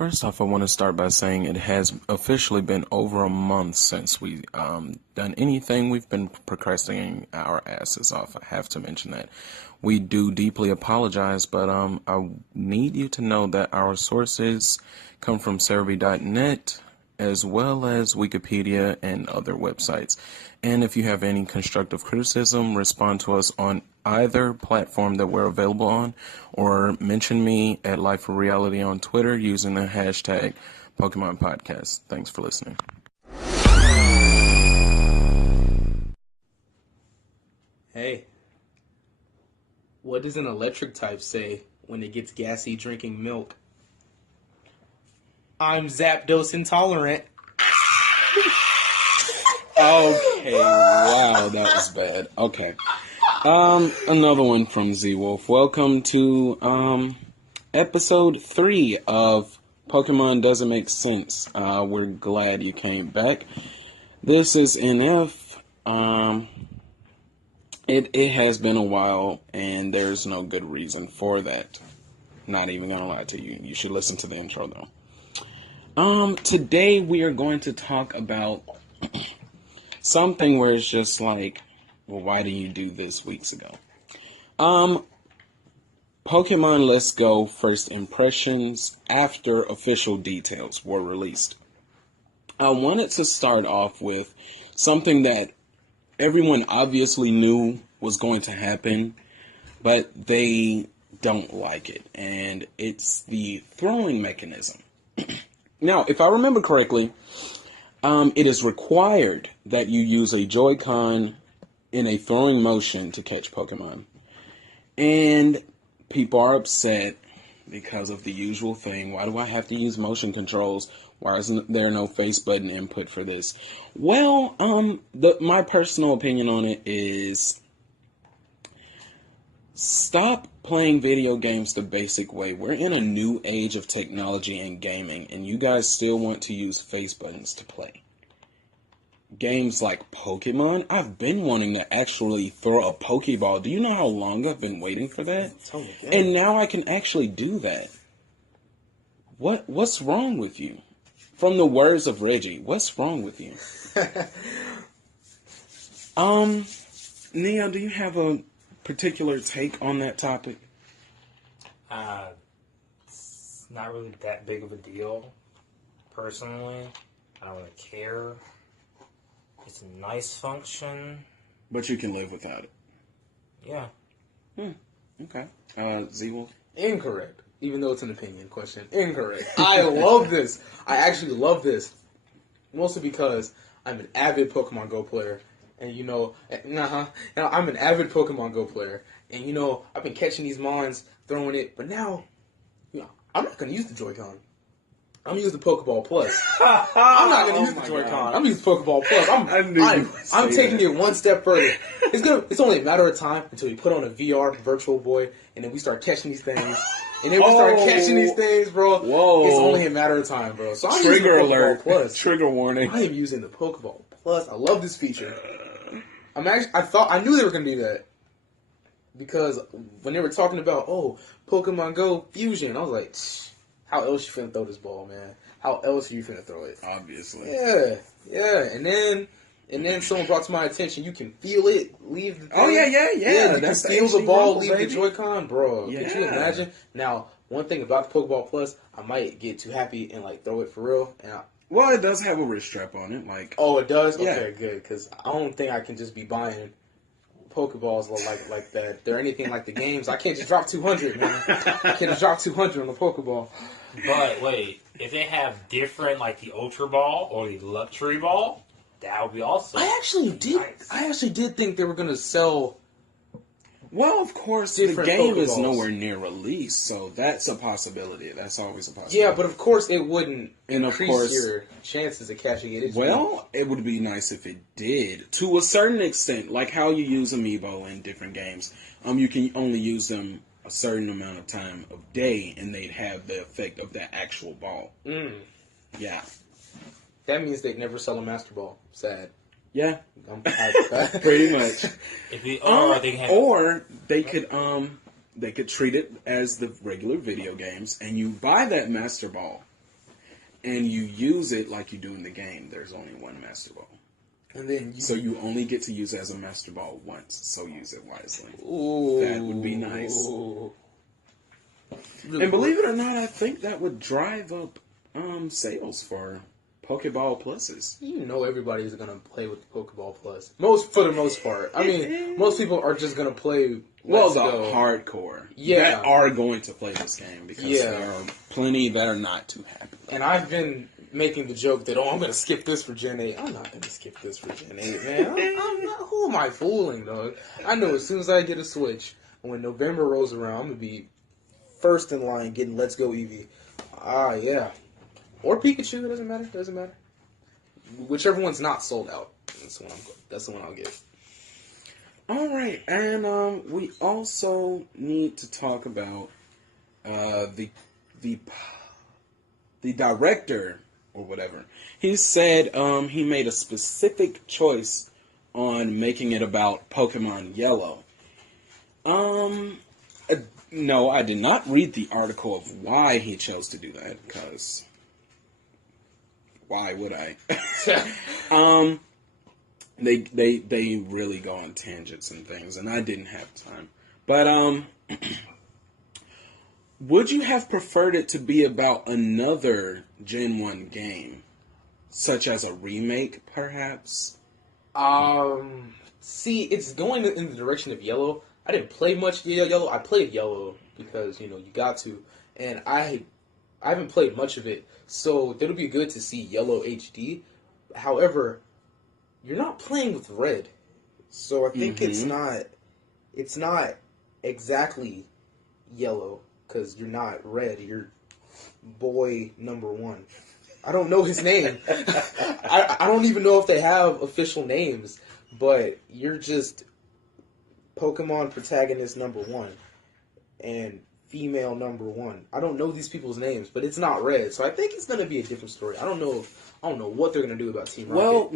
First off, I want to start by saying it has officially been over a month since we done anything. We've been procrastinating our asses off. I have to mention that. We do deeply apologize, but I need you to know that our sources come from Cerebi.net as well as Wikipedia and other websites. And if you have any constructive criticism, respond to us on either platform that we're available on, or mention me at Life for Reality on Twitter using the hashtag Pokemon Podcast. Thanks for listening. Hey, what does an electric type say when it gets gassy drinking milk? I'm Zapdos intolerant. Okay, wow, that was bad. Okay. Another one from Z-Wolf. Welcome to, episode 3 of Pokemon Doesn't Make Sense. We're glad you came back. This is NF. It has been a while, and there's no good reason for that. Not even gonna lie to you. You should listen to the intro, though. Today we are going to talk about something where it's just like, well, why didn't you do this weeks ago? Pokemon Let's Go first impressions after official details were released. I wanted to start off with something that everyone obviously knew was going to happen, but they don't like it, and it's the throwing mechanism. Now, if I remember correctly, it is required that you use a Joy-Con in a throwing motion to catch Pokemon. And people are upset because of the usual thing. Why do I have to use motion controls? Why isn't there no face button input for this? Well, my personal opinion on it is stop playing video games the basic way. We're in a new age of technology and gaming, and you guys still want to use face buttons to play. Games like Pokemon, I've been wanting to actually throw a Pokeball. Do you know how long I've been waiting for that? And now I can actually do that. What's wrong with you? From the words of Reggie, what's wrong with you? Neo, do you have a particular take on that topic? It's not really that big of a deal, personally. I don't really care. It's a nice function. But you can live without it. Yeah. Okay. Z-Wolf? Incorrect. Even though it's an opinion question. Incorrect. I love this. I actually love this. Mostly because I'm an avid Pokemon Go player. And I'm an avid Pokemon Go player. And I've been catching these mons, throwing it. But now, I'm not going to use the Joy-Con. I'm going to use the Pokeball Plus. I'm not going to use the Joy-Con. I'm going to use the Pokeball Plus. I'm taking it one step further. It's only a matter of time until we put on a VR Virtual Boy, and then we start catching these things. And then we start catching these things, bro. Whoa. It's only a matter of time, bro. So I'm Trigger using the Pokeball alert. Plus. Trigger warning. I am using the Pokeball Plus. I love this feature. I knew they were going to do that. Because when they were talking about, Pokemon Go Fusion, I was like, how else you finna throw this ball, man? How else are you finna throw it? Obviously. Yeah. And then someone brought to my attention, you can feel it leave the thing. Oh, yeah. You That's can feel the HD ball rumble, leave baby. the Joy-Con, bro. Yeah. Could you imagine? Now, one thing about the Pokeball Plus, I might get too happy and, throw it for real. Well, it does have a wrist strap on it. Oh, it does? Yeah. Okay, good. Because I don't think I can just be buying Pokeballs like that. They're anything like the games. I can't just drop 200, man. I can't just drop 200 on the Pokeball. But wait, if they have different, like the Ultra Ball or the Luxury Ball, that would be awesome. I actually did think they were gonna sell. Well, of course, the Different game is Pokeballs. nowhere near release, so that's a possibility. That's always a possibility. Yeah, but of course it wouldn't And of increase course- your chances of catching it. Well, it would be nice if it did, to a certain extent, like how you use Amiibo in different games. You can only use them a certain amount of time of day, and they'd have the effect of that actual ball. Yeah. That means they'd never sell a Master Ball. Sad. Yeah. Pretty much. Or they could treat it as the regular video games, and you buy that Master Ball and you use it like you do in the game, there's only one Master Ball. And then So you only get to use it as a Master Ball once, so use it wisely. Ooh. That would be nice. And believe it or not, I think that would drive up sales for Pokeball Pluses. You know everybody's gonna play with the Pokeball Plus. For the most part. I mean, most people are just gonna play Well, Let's the Go. hardcore Yeah. that are going to play this game because there are plenty that are not too happy. And I've been making the joke that, I'm gonna skip this for Gen 8. I'm not gonna skip this for Gen 8, man. I'm not, who am I fooling, dog? I know as soon as I get a Switch, when November rolls around, I'm gonna be first in line getting Let's Go Eevee. Yeah. Or Pikachu, it doesn't matter. Whichever one's not sold out. That's the one I'll get. All right, and we also need to talk about the director or whatever. He said he made a specific choice on making it about Pokemon Yellow. No, I did not read the article of why he chose to do that, because why would I? They really go on tangents and things, and I didn't have time. But would you have preferred it to be about another Gen 1 game, such as a remake, perhaps? See, it's going in the direction of Yellow. I didn't play much Yellow. I played Yellow because, you got to. And I haven't played much of it. So it'll be good to see Yellow HD. However, you're not playing with Red. So I think it's not exactly Yellow because you're not Red. You're boy number 1. I don't know his name. I don't even know if they have official names, but you're just Pokemon protagonist number 1 and female number 1. I don't know these people's names, but it's not Red, so I think it's gonna be a different story. I don't know what they're gonna do about Team Rocket. Well,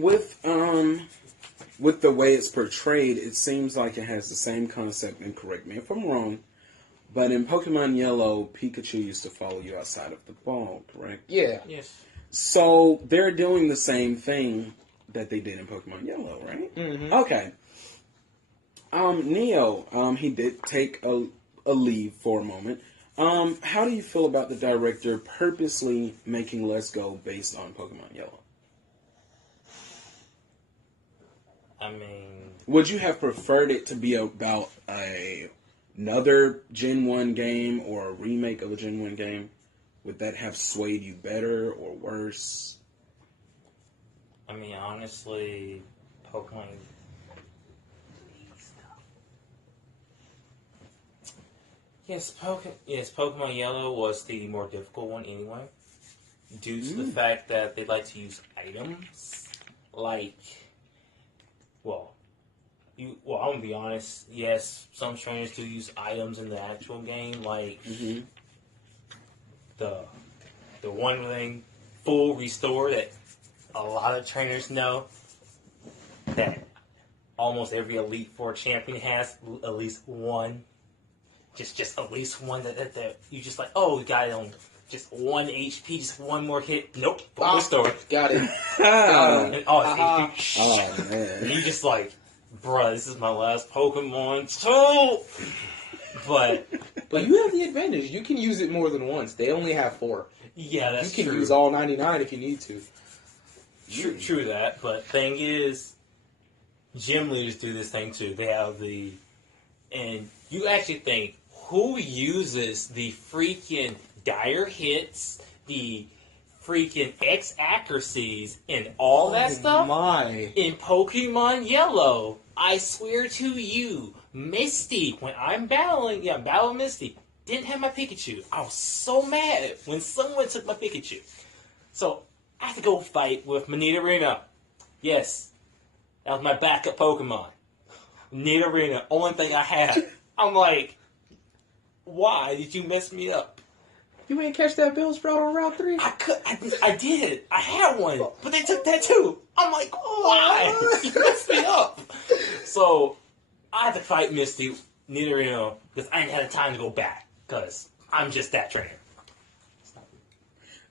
with the way it's portrayed, it seems like it has the same concept. And correct me if I'm wrong, but in Pokemon Yellow, Pikachu used to follow you outside of the ball, correct? Yeah. Yes. So they're doing the same thing that they did in Pokemon Yellow, right? Mm-hmm. Okay. Neo, he did take a leave for a moment. How do you feel about the director purposely making Let's Go based on Pokemon Yellow? I mean, Would you have preferred it to be about another Gen 1 game or a remake of a Gen 1 game? Would that have swayed you better or worse? I mean, honestly, Pokemon. Yes, Pokemon Yellow was the more difficult one anyway, due to the fact that they like to use items. Like, I'm gonna be honest. Yes, some trainers do use items in the actual game, like the one thing, full restore, that a lot of trainers know that almost every Elite Four champion has at least one. Just at least one that you just like, oh, we got it on just 1 HP, just one more hit. Nope, full restore. Got it. And, it's HP. Oh, man. And you just like, bruh, this is my last Pokemon too. But you have the advantage. You can use it more than once. They only have 4. yeah, that's you can true. use all 99 if you need to. True that. But thing is, gym leaders do this thing too. They have and you actually think, who uses the freaking dire hits, the freaking X accuracies, and all that stuff in Pokemon Yellow? I swear to you, Misty, when I'm battling Misty, didn't have my Pikachu. I was so mad when someone took my Pikachu. So I had to go fight with Nidorina. Yes, that was my backup Pokemon. Nidorina, only thing I had. I'm like, why did you mess me up? You ain't catch that Bellsprout on Route 3? I did. I had one, but they took that too. I'm like, why? You messed me up. So I had to fight Misty, Nidorino, because I didn't have the time to go back, because I'm just that trainer.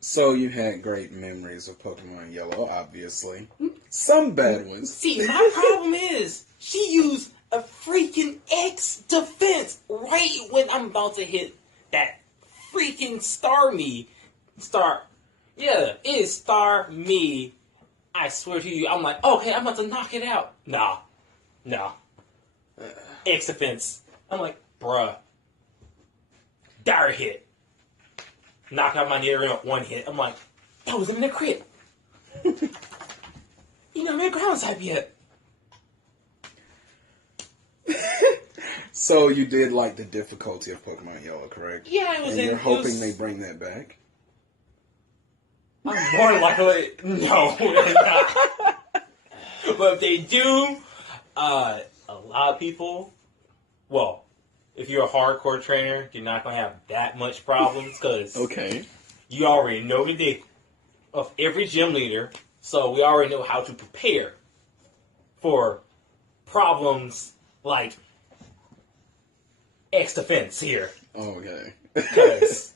So you had great memories of Pokemon Yellow, obviously. Some bad ones. See, my problem is she used a freaking X defense right when I'm about to hit that freaking Yeah, it is star me. I swear to you, I'm like, okay, I'm about to knock it out. Nah. X defense. I'm like, bruh. Dire hit. Knock out my Nidoran one hit. I'm like, that was in a crit. You know, man, ground type yet. So you did like the difficulty of Pokemon Yellow, correct? Yeah, it was. And you're hoping they bring that back. I'm more likely no, they're not. But if they do, a lot of people. Well, if you're a hardcore trainer, you're not gonna have that much problems because Okay. you already know the name of every gym leader, so we already know how to prepare for problems like X defense here. Okay. Because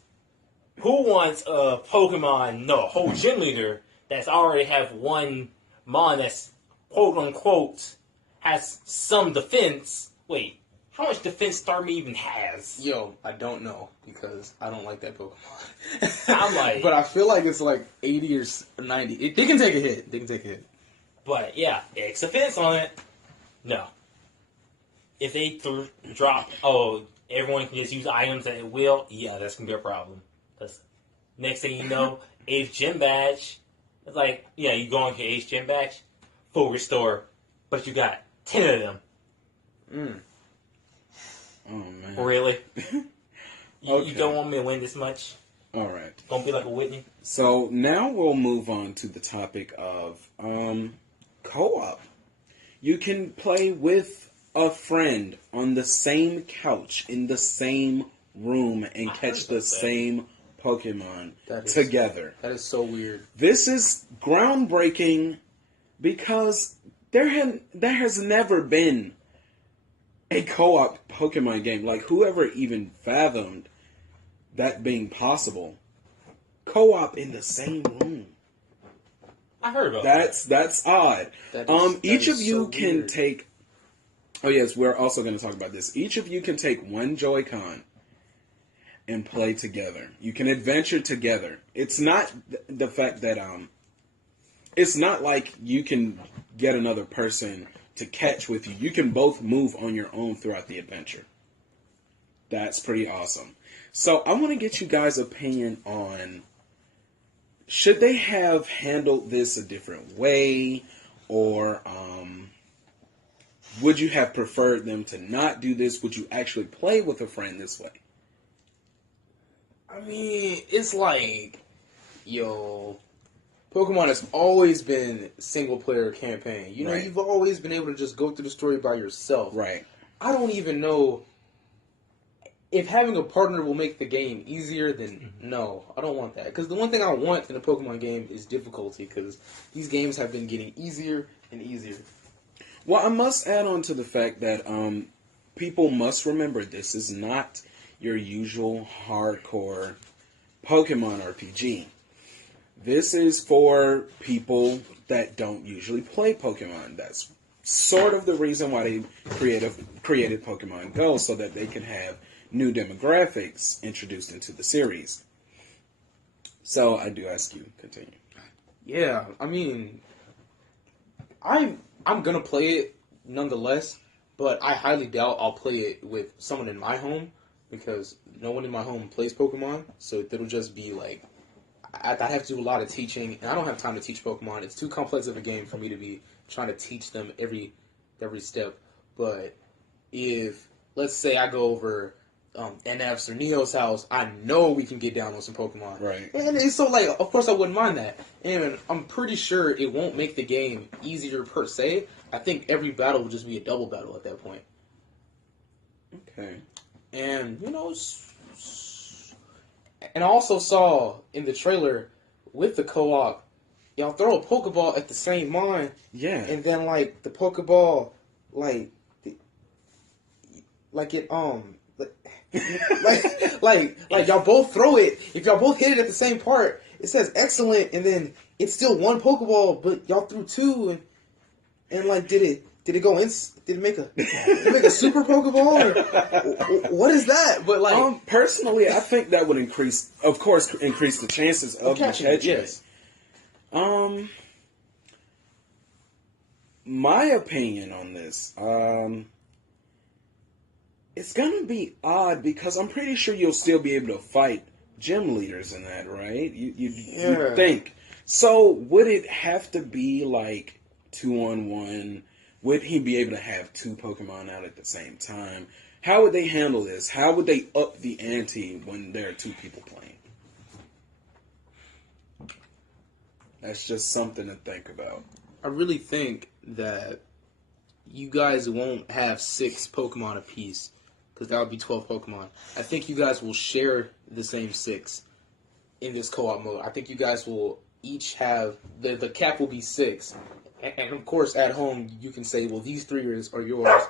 who wants a Pokemon, no, a whole gym leader that's already have one Mon that's quote unquote has some defense? Wait, how much defense Starmie even has? Yo, I don't know because I don't like that Pokemon. I'm like, but I feel like it's like 80 or 90. They can take a hit. But yeah, X defense on it. No. If they drop, everyone can just use items at will, yeah, that's going to be a problem. Because next thing you know, 8th gym badge, it's like, yeah, you go on your 8th gym badge, full restore, but you got 10 of them. Oh, man. Really? Okay. You don't want me to win this much? All right. Don't be like a Whitney? So now we'll move on to the topic of co-op. You can play with a friend on the same couch in the same room and catch the same Pokemon together. That is so weird. This is groundbreaking because there has never been a co-op Pokemon game. Like, whoever even fathomed that being possible? Co-op in the same room. I heard about that. That's odd. Each of you so can weird. take. Oh yes, we're also going to talk about this. Each of you can take one Joy-Con and play together. You can adventure together. It's not the fact that it's not like you can get another person to catch with you. You can both move on your own throughout the adventure. That's pretty awesome. So I want to get you guys' opinion on, should they have handled this a different way, or would you have preferred them to not do this? Would you actually play with a friend this way? I mean, it's like, yo, Pokemon has always been single player campaign. You know, Right. you've always been able to just go through the story by yourself. Right. I don't even know if having a partner will make the game easier. Then no, I don't want that. Because the one thing I want in a Pokemon game is difficulty. Because these games have been getting easier and easier. Well, I must add on to the fact that people must remember this is not your usual hardcore Pokemon RPG. This is for people that don't usually play Pokemon. That's sort of the reason why they created Pokemon Go, so that they can have new demographics introduced into the series. So I do ask you, continue. Yeah, I mean, I'm gonna play it nonetheless, but I highly doubt I'll play it with someone in my home because no one in my home plays Pokemon. So it'll just be like I have to do a lot of teaching, and I don't have time to teach Pokemon. It's too complex of a game for me to be trying to teach them every step. But if, let's say, I go over NF's or Neo's house, I know we can get down on some Pokemon. Right. And it's so, like, of course I wouldn't mind that. And I'm pretty sure it won't make the game easier per se. I think every battle will just be a double battle at that point. Okay. And, you know, and I also saw in the trailer with the co-op, y'all throw a Pokeball at the same mine. Yeah. And then, like, the Pokeball, like y'all both throw it. If y'all both hit it at the same part, it says excellent, and then it's still one Pokeball, but y'all threw two, and like, did it go in? Did it make a super Pokeball? Or, what is that? But like, personally, I think that would increase the chances of catching it, catching yes. it. My opinion on this, it's gonna be odd because I'm pretty sure you'll still be able to fight gym leaders in that, right? You think so? Would it have to be like 2-on-1? Would he be able to have two Pokemon out at the same time? How would they handle this? How would they up the ante when there are two people playing? That's just something to think about. I really think that you guys won't have 6 Pokemon apiece, because that would be 12 Pokemon. I think you guys will share the same 6 in this co-op mode. I think you guys will each have, the cap will be 6. And of course, at home, you can say, well, these 3 are yours.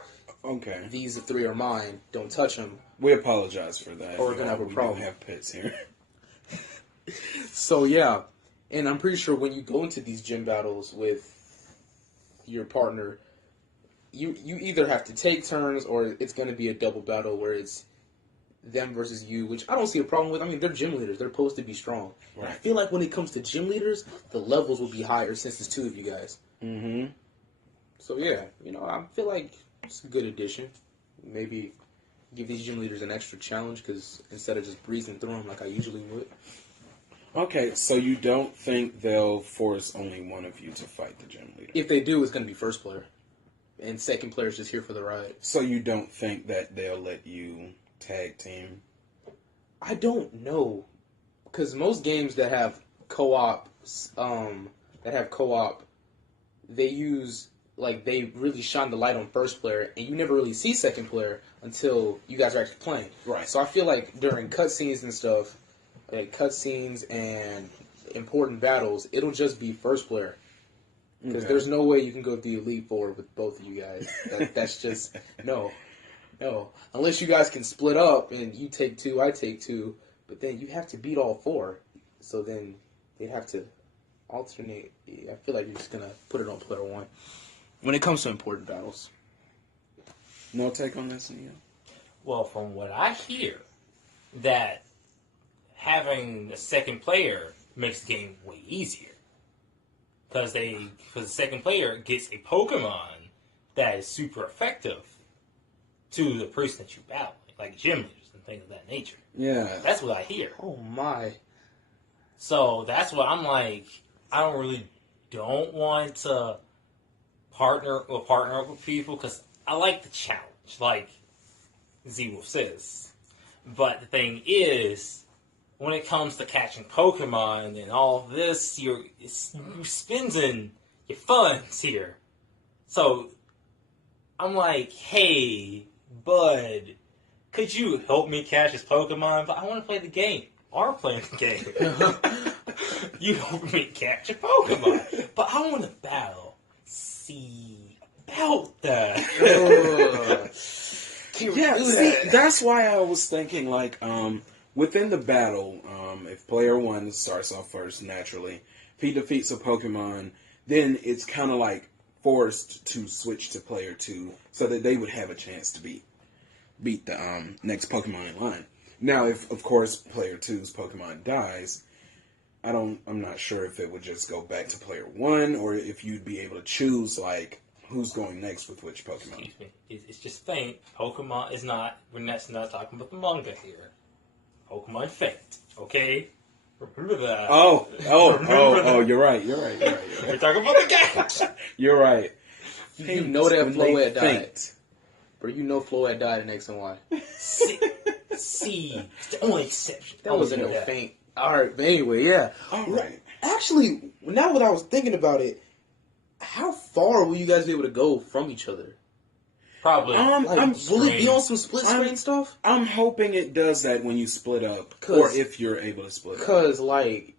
Okay. These 3 are mine. Don't touch them. We apologize for that. Or we're going to have a problem. We do have pets here. So, yeah. And I'm pretty sure when you go into these gym battles with your partner, you either have to take turns or it's going to be a double battle where it's them versus you, which I don't see a problem with. I mean, they're gym leaders. They're supposed to be strong. Right. I feel like when it comes to gym leaders, the levels will be higher since it's 2 of you guys. Mm-hmm. So, yeah, I feel like it's a good addition. Maybe give these gym leaders an extra challenge, because instead of just breezing through them like I usually would. Okay, so you don't think they'll force only one of you to fight the gym leader? If they do, it's going to be first player. And second player is just here for the ride. So you don't think that they'll let you tag team? I don't know. Because most games that have co-op, they use, like, they really shine the light on first player, and you never really see second player until you guys are actually playing. Right. So I feel like during cutscenes and stuff, like cutscenes and important battles, it'll just be first player. Because there's no way you can go through Elite Four with both of you guys. That's just, no. Unless you guys can split up and you take 2, I take 2, but then you have to beat all 4. So then they have to alternate. I feel like you're just going to put it on player 1 when it comes to important battles. No take on this, Neo? Well, from what I hear, that having a second player makes the game way easier. Because the second player gets a Pokemon that is super effective to the person that you battle, like gym leaders and things of that nature. Yeah. That's what I hear. Oh, my. So that's what I'm like, I don't want to partner up with people, because I like the challenge, like Z-Wolf says. But the thing is, when it comes to catching Pokemon and all this, you're spending your funds here. So I'm like, hey, bud, could you help me catch this Pokemon? But I want to play the game. Are playing the game. You help me catch a Pokemon, but I want to battle. See about that. That's why I was thinking, like, within the battle, if player 1 starts off first naturally, if he defeats a Pokemon, then it's kind of like forced to switch to player 2 so that they would have a chance to beat the next Pokemon in line. Now, if of course player 2's Pokemon dies, I'm not sure if it would just go back to player 1 or if you'd be able to choose like who's going next with which Pokemon. Excuse me. It's just Fate. Pokemon is not. We're not talking about the manga here. Pokemon Fate. Okay. Remember that. Oh! You're right. We're talking about the game. You're right. You know that Floette died. But you know Floette died in X and Y. See, it's the only exception. That wasn't no faint. Alright, but anyway, yeah. Alright. Actually, now that I was thinking about it, how far will you guys be able to go from each other? Probably. Will it be on some split screen stuff? I'm hoping it does that when you split up, or if you're able to split up. Because, like,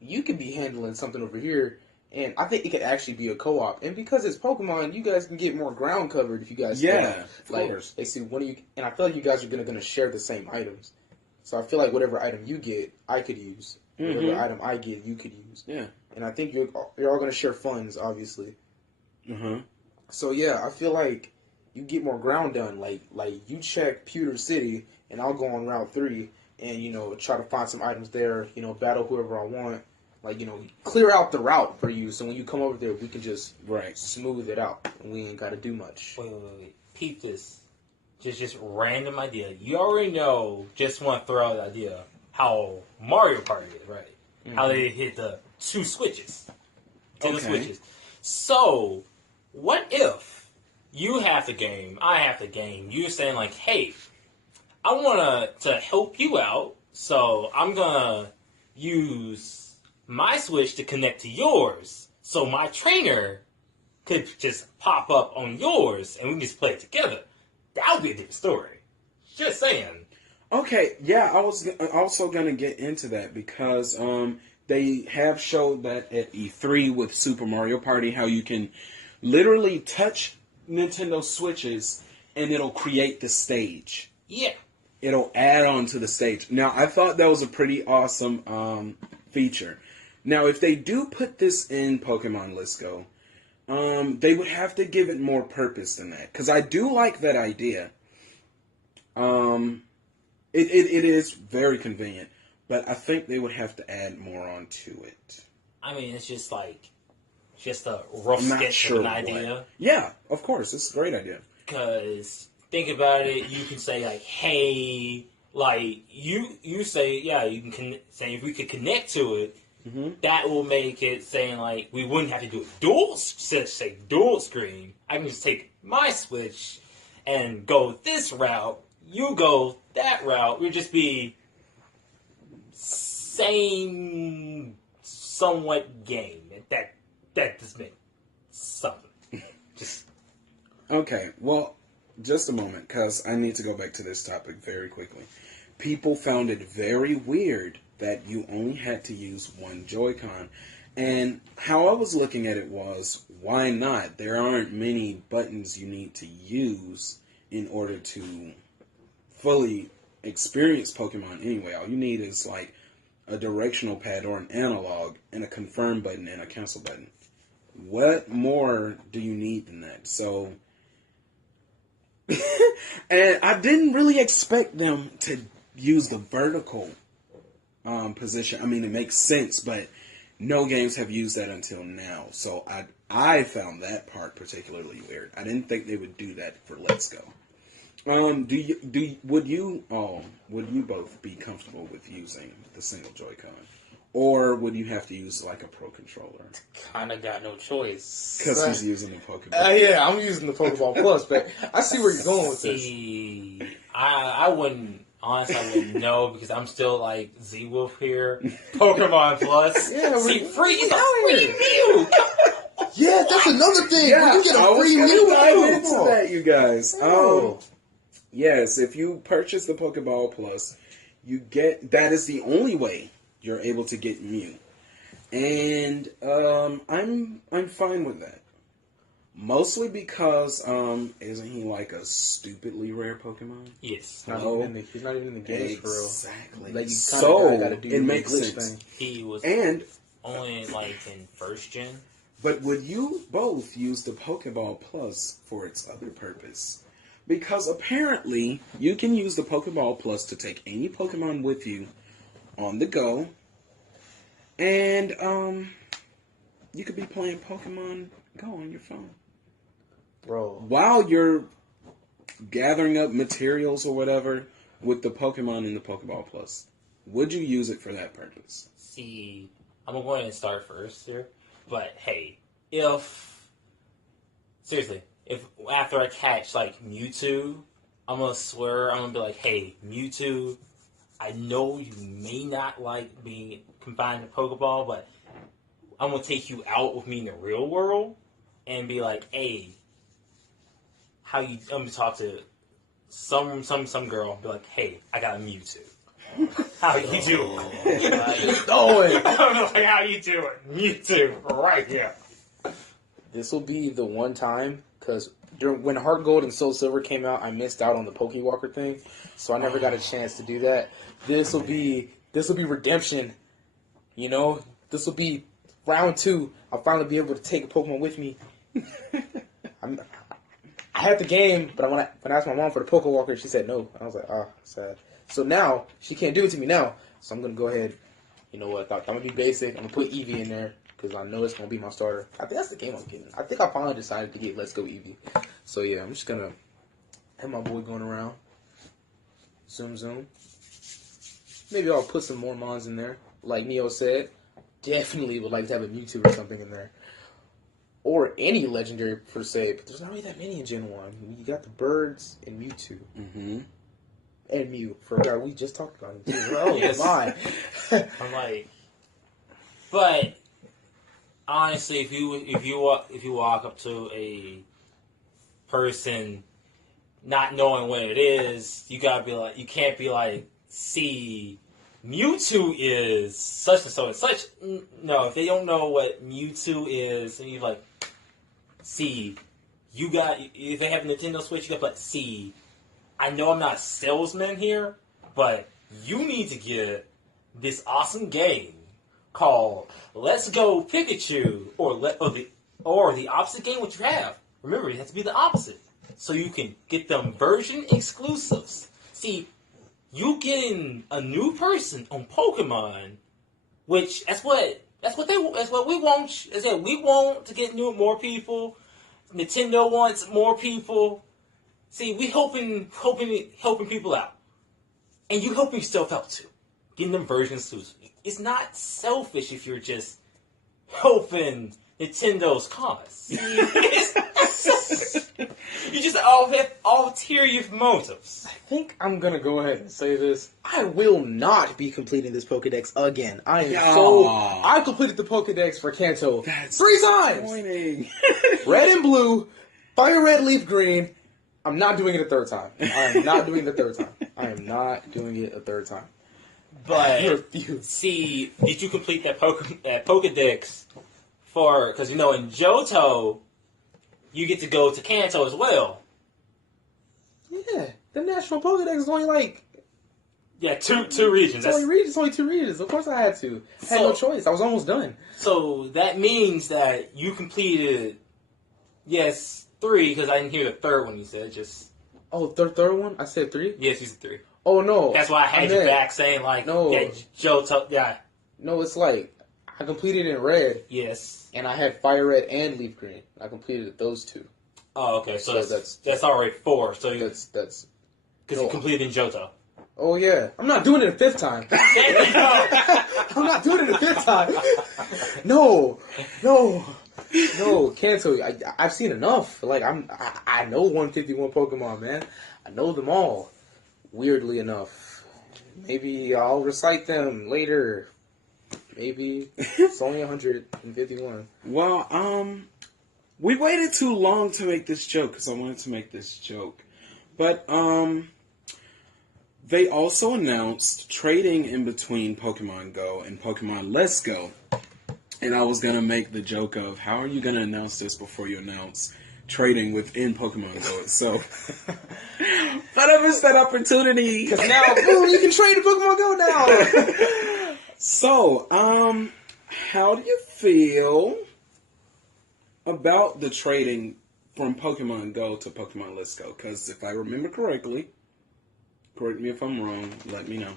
you could be handling something over here, and I think it could actually be a co-op. And because it's Pokemon, you guys can get more ground covered if you guys split up. Of course. They see one of you, and I feel like you guys are going to share the same items. So I feel like whatever item you get, I could use. Whatever item I get, you could use. Yeah. And I think you're all going to share funds, obviously. Uh-huh. So yeah, I feel like you get more ground done. Like you check Pewter City, and I'll go on Route 3 and try to find some items there. Battle whoever I want. Like clear out the route for you. So when you come over there, we can just smooth it out, and we ain't got to do much. Wait. Peep this. Just random idea. You already know. Just want to throw out the idea how Mario Party is, right? Mm-hmm. How they hit the two switches. The switches. So, what if you have the game, I have the game, you're saying like, hey, I want to help you out, so I'm going to use my Switch to connect to yours, so my trainer could just pop up on yours, and we can just play it together. That would be a different story. Just saying. Okay, yeah, I was also going to get into that because they have showed that at E3 with Super Mario Party how you can literally touch Nintendo Switches and it'll create the stage. Yeah. It'll add on to the stage. Now, I thought that was a pretty awesome feature. Now, if they do put this in Pokemon Let's Go, they would have to give it more purpose than that. Because I do like that idea. It is very convenient. But I think they would have to add more onto it. I mean, it's just a rough sketch of an idea. Yeah, of course. It's a great idea. Because, think about it, you can say, like, hey, like, you say, yeah, you can say if we could connect to it, that will make it saying, like, we wouldn't have to do a dual screen. I can just take my Switch and go this route, you go that route. We'd just be same somewhat game. That just meant something. Just okay. Well, just a moment, because I need to go back to this topic very quickly. People found it very weird that you only had to use one Joy-Con, and how I was looking at it was, why not? There aren't many buttons you need to use in order to fully experience Pokemon anyway. All you need is like a directional pad or an analog and a confirm button and a cancel button. What more do you need than that? So, and I didn't really expect them to use the vertical position. I mean, it makes sense, but no games have used that until now. So I found that part particularly weird. I didn't think they would do that for Let's Go. Would you both be comfortable with using the single Joy-Con? Or would you have to use like a Pro Controller? Kind of got no choice. Because he's using the Pokeball. Yeah, I'm using the Pokeball Plus, but I see where you're going with this. I wouldn't, honestly, I wouldn't know because I'm still like Z-Wolf here. Pokemon Plus. Yeah, free Mew! Yeah, that's another thing. Yeah, you get a free Mew. Dive into that, you guys. Yes, if you purchase the Pokeball Plus, you get, that is the only way you're able to get Mew. And I'm fine with that. Mostly because isn't he like a stupidly rare Pokemon? Yes. He's not even in the game for real. Exactly. Like, so gotta do it makes sense. thing. He was only like in first gen. But would you both use the Pokeball Plus for its other purpose? Because apparently you can use the Pokeball Plus to take any Pokemon with you on the go, and you could be playing Pokemon Go on your phone, bro, while you're gathering up materials or whatever with the Pokemon in the Pokeball Plus. Would you use it for that purpose? See, I'm gonna go ahead and start first here, but hey, if after I catch like Mewtwo, I'm gonna be like, hey, Mewtwo, I know you may not like being confined to Pokeball, but I'm gonna take you out with me in the real world and be like, hey, I'm gonna talk to some girl and be like, hey, I got a Mewtwo. How you doing? How you doing? Mewtwo, right here. This will be the one time, because when Heart Gold and Soul Silver came out, I missed out on the Pokewalker thing, so I never got a chance to do that. This will be redemption you know, this will be round 2. I'll finally be able to take a Pokemon with me. I had the game, but when I asked my mom for the Pokewalker, she said no. I was like, sad. So now, she can't do it to me now. So I'm going to go ahead, you know what, I'm going to be basic. I'm going to put Eevee in there, because I know it's going to be my starter. I think that's the game I'm getting. I think I finally decided to get Let's Go Eevee. So yeah, I'm just going to have my boy going around. Zoom. Maybe I'll put some more mons in there. Like Neo said, definitely would like to have a Mewtwo or something in there. Or any legendary per se, but there's not really that many in Gen 1. You got the birds and Mewtwo. Mm-hmm. And Mew. We just talked about him too. Oh Yes. my. I'm like, but honestly, if you walk up to a person not knowing what it is, you gotta be like, you can't be like, see, Mewtwo is such and so and such. No, if they don't know what Mewtwo is, and you're like, see, if they have a Nintendo Switch, you gotta be like, see, I know I'm not a salesman here, but you need to get this awesome game called Let's Go Pikachu, or the opposite game which you have. Remember, it has to be the opposite, so you can get them version exclusives. See, you getting a new person on Pokemon, which that's what we want. Is that we want to get more people. Nintendo wants more people. See, we helping people out, and you helping yourself out too, getting them versions too. It's not selfish if you're just helping Nintendo's cause. You just have ulterior motives. I think I'm gonna go ahead and say this. I will not be completing this Pokedex again. I completed the Pokedex for Kanto 3 times. Disappointing. Red and blue, fire red, leaf green. I'm not doing it a third time. I am not doing it a third time. But I refuse. see, did you complete that Pokedex because in Johto, you get to go to Kanto as well. Yeah, the National Pokedex is only like... Yeah, two regions. It's only 2 regions. Of course I had to. I had no choice. I was almost done. So that means that you completed, 3, because I didn't hear the third one you said. Oh, third one? I said 3? Yes, you said 3. Oh, no. That's why I had you back saying, like, no. Johto, yeah. No, it's like, I completed in red. Yes. And I had fire red and leaf green. I completed those 2. Oh, okay. So that's already 4. So that's because you completed in Johto. Oh yeah, I'm not doing it a 5th time. I'm not doing it a 5th time. No, Kanto. I've seen enough. Like I know 151 Pokemon, man. I know them all. Weirdly enough, maybe I'll recite them later. Maybe it's only 151. Well, we waited too long to make this joke because I wanted to make this joke, but they also announced trading in between Pokemon Go and Pokemon Let's Go. And I was going to make the joke of, how are you going to announce this before you announce trading within Pokemon Go itself? But I missed that opportunity. Because now, boom, you can trade in Pokemon Go now. So, how do you feel about the trading from Pokemon Go to Pokemon Let's Go? Because if I remember correctly, correct me if I'm wrong, let me know.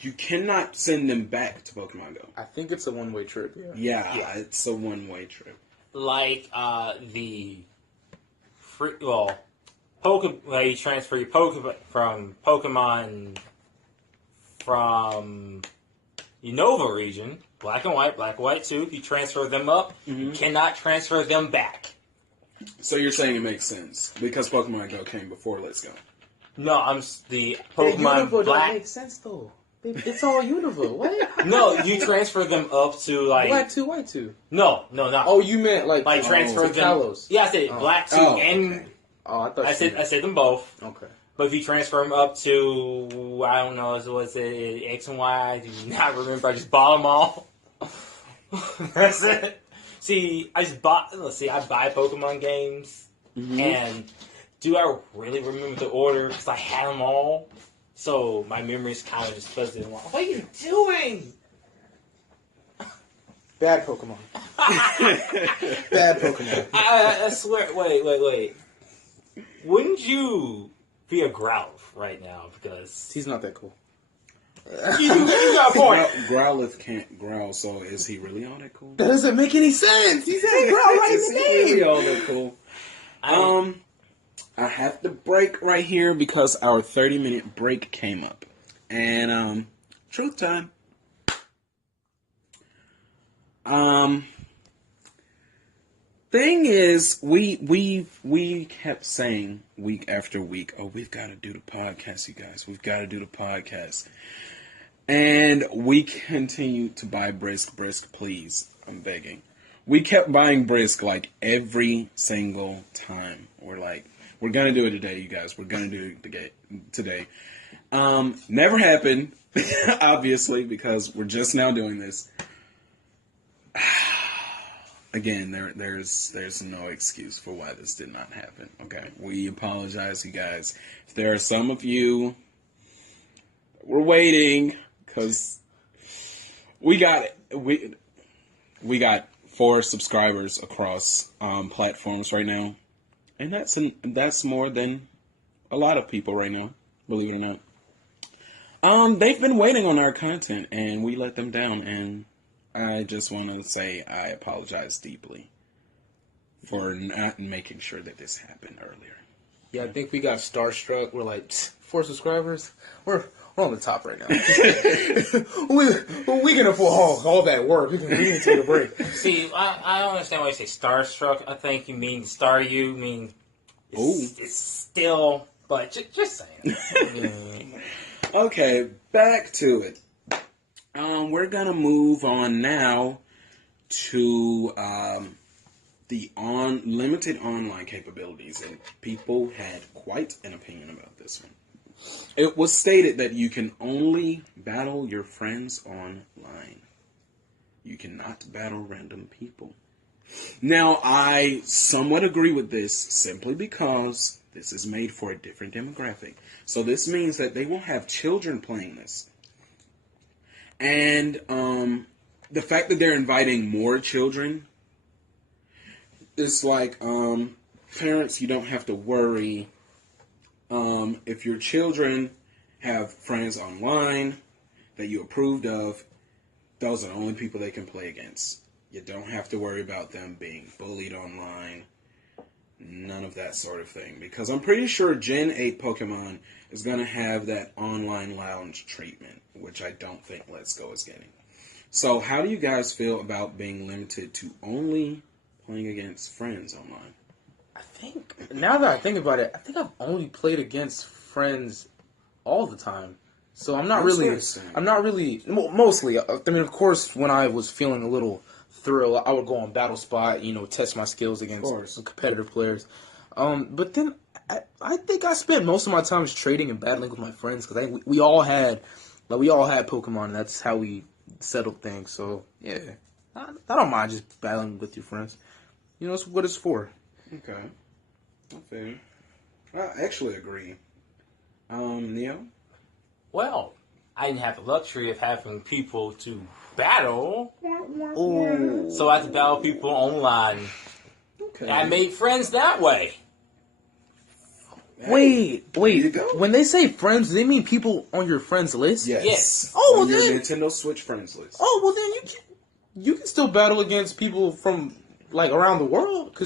You cannot send them back to Pokemon Go. I think it's a one-way trip. Yeah, it's a one-way trip. Like the free, you transfer your Pokemon from Pokemon from Unova region, black and white too. If you transfer them up, you cannot transfer them back. So you're saying it makes sense because Pokemon Go came before Let's Go. No, I'm the Pokemon Unova Black. don't make sense though. It's all Unova. What? No, you transfer them up to like Black 2, White 2. No, not. Oh, you meant like transfer them. Kalos. Yeah, I said Black 2 and. Okay. Oh, I thought I said them both. Okay. But if you transfer them up to, I don't know, was it X and Y? I do not remember. I just bought them all. That's it. See, I buy Pokemon games, and do I really remember the order? Because I had them all. So my memory is kind of just fuzzy. What are you doing? Bad Pokemon. Bad Pokemon. I swear. Wait. Wouldn't you be a Growlithe right now? Because He's not that cool. you got a point. Growlithe can't growl, so is he really all that cool? That doesn't make any sense. He said growl right in Is the he name. really all that cool? I have to break right here because our 30-minute break came up. And, truth time. Thing is, we kept saying week after week, oh, we've got to do the podcast, you guys. We've got to do the podcast. And we continued to buy Brisk, please. I'm begging. We kept buying Brisk like every single time. We're like, we're going to do it today, you guys. We're going to do it today. Never happened, obviously, because we're just now doing this. Again, there's no excuse for why this did not happen. Okay, we apologize, you guys. If there are some of you, we're waiting because we got 4 subscribers across platforms right now, and that's more than a lot of people right now. Believe it or not, they've been waiting on our content, and we let them down, and I just want to say I apologize deeply for not making sure that this happened earlier. Yeah, I think we got starstruck. We're like 4 subscribers. We're on the top right now. we can afford all that work. We need to take a break. See, I don't understand why you say starstruck. I think you mean star you. Mean it's still, but just saying. Okay, back to it. We're gonna move on now to the limited online capabilities, and people had quite an opinion about this one. It was stated that you can only battle your friends online. You cannot battle random people. Now, I somewhat agree with this simply because this is made for a different demographic. So this means that they will have children playing this. And the fact that they're inviting more children, it's like, parents, you don't have to worry. If your children have friends online that you approved of, those are the only people they can play against. You don't have to worry about them being bullied online. None of that sort of thing. Because I'm pretty sure Gen 8 Pokemon is going to have that online lounge treatment, which I don't think Let's Go is getting. So how do you guys feel about being limited to only playing against friends online? I think, now that I think about it, I think I've only played against friends all the time. So I'm not really, mostly, I mean, of course, when I was feeling a little thrill, I would go on Battle Spot, test my skills against some competitive players. But then I think I spent most of my time trading and battling with my friends because I think we all had Pokemon, and that's how we settled things. So yeah, I don't mind just battling with your friends. It's what it's for. Okay, okay. I actually agree. Neo? Well, I didn't have the luxury of having people to battle. Ooh. So I had to battle people online. Okay. I made friends that way. Wait. you go. When they say friends, do they mean people on your friends list? Yes. Oh, well on your then. Nintendo Switch friends list. Oh, well then you can still battle against people from around the world.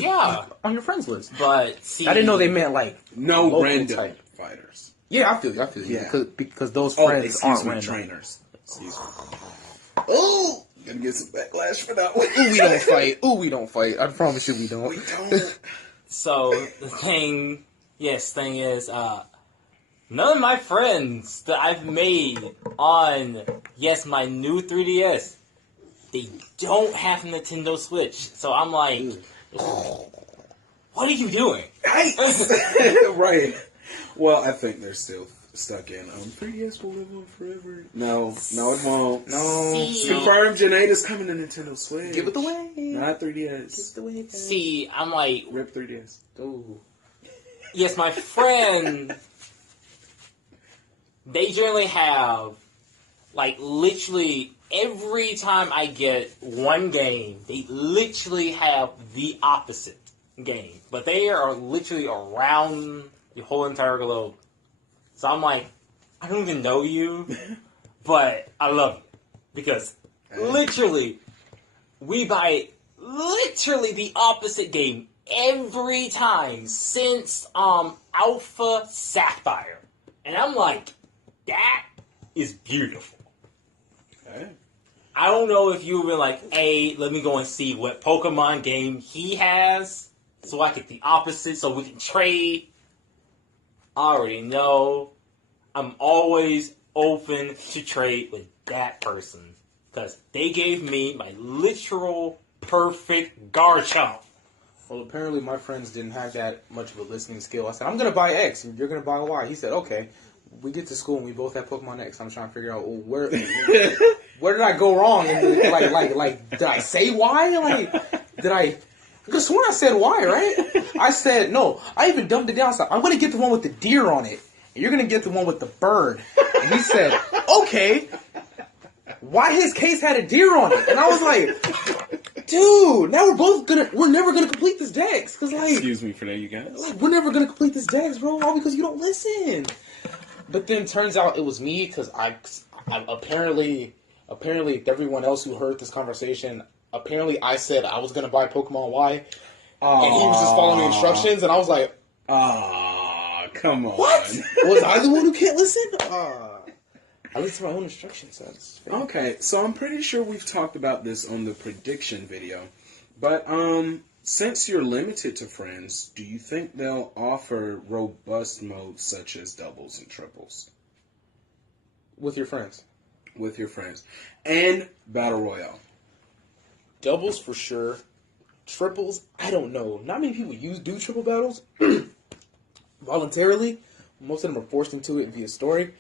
On your friends list. But see, I didn't know they meant No random type fighters. Yeah, I feel you. Yeah. Because those friends aren't random. Trainers. Excuse me. Oh, gonna get some backlash for that one. Ooh, we don't fight. I promise you, we don't. We don't. So the thing is, none of my friends that I've made on my new 3DS, they don't have a Nintendo Switch. So I'm like, what are you doing? Right. Well, I think they're still stuck in 3DS will live on forever. No, it won't. No. Confirmed Gen 8 is coming to Nintendo Switch. Give it away. Not 3DS. Give it away. See, I'm like, Rip 3DS. Ooh. yes, my friend, they generally have, literally every time I get one game, they literally have the opposite game. But they are literally around the whole entire globe. So I'm like, I don't even know you, but I love you. Because literally, we buy literally the opposite game every time since Alpha Sapphire. And I'm like, that is beautiful. Okay. I don't know if you've been like, hey, let me go and see what Pokemon game he has so I get the opposite so we can trade. I already know. I'm always open to trade with that person because they gave me my literal perfect Garchomp. Well, apparently my friends didn't have that much of a listening skill. I said, I'm going to buy X, and you're going to buy Y. He said, okay. We get to school, and we both have Pokemon X. I'm trying to figure out, well, where did I go wrong? And did I say Y? I could have sworn I said Y, right? I said, no. I even dumbed it down. So I'm going to get the one with the deer on it, and you're going to get the one with the bird. And he said, okay. Why his case had a deer on it? And I was like, dude, now we're never gonna complete this dex. Cause Excuse me for that, you guys. We're never gonna complete this dex, bro, all because you don't listen. But then turns out it was me, cause I apparently everyone else who heard this conversation, apparently I said I was gonna buy Pokemon Y, and he was just following the instructions, and I was like, come on. what? Was I the one who can't listen? I listen to my own instructions. Okay, so I'm pretty sure we've talked about this on the prediction video. But since you're limited to friends, do you think they'll offer robust modes such as doubles and triples? With your friends. With your friends. And Battle Royale. Doubles for sure. Triples, I don't know. Not many people do triple battles voluntarily. Most of them are forced into it via story.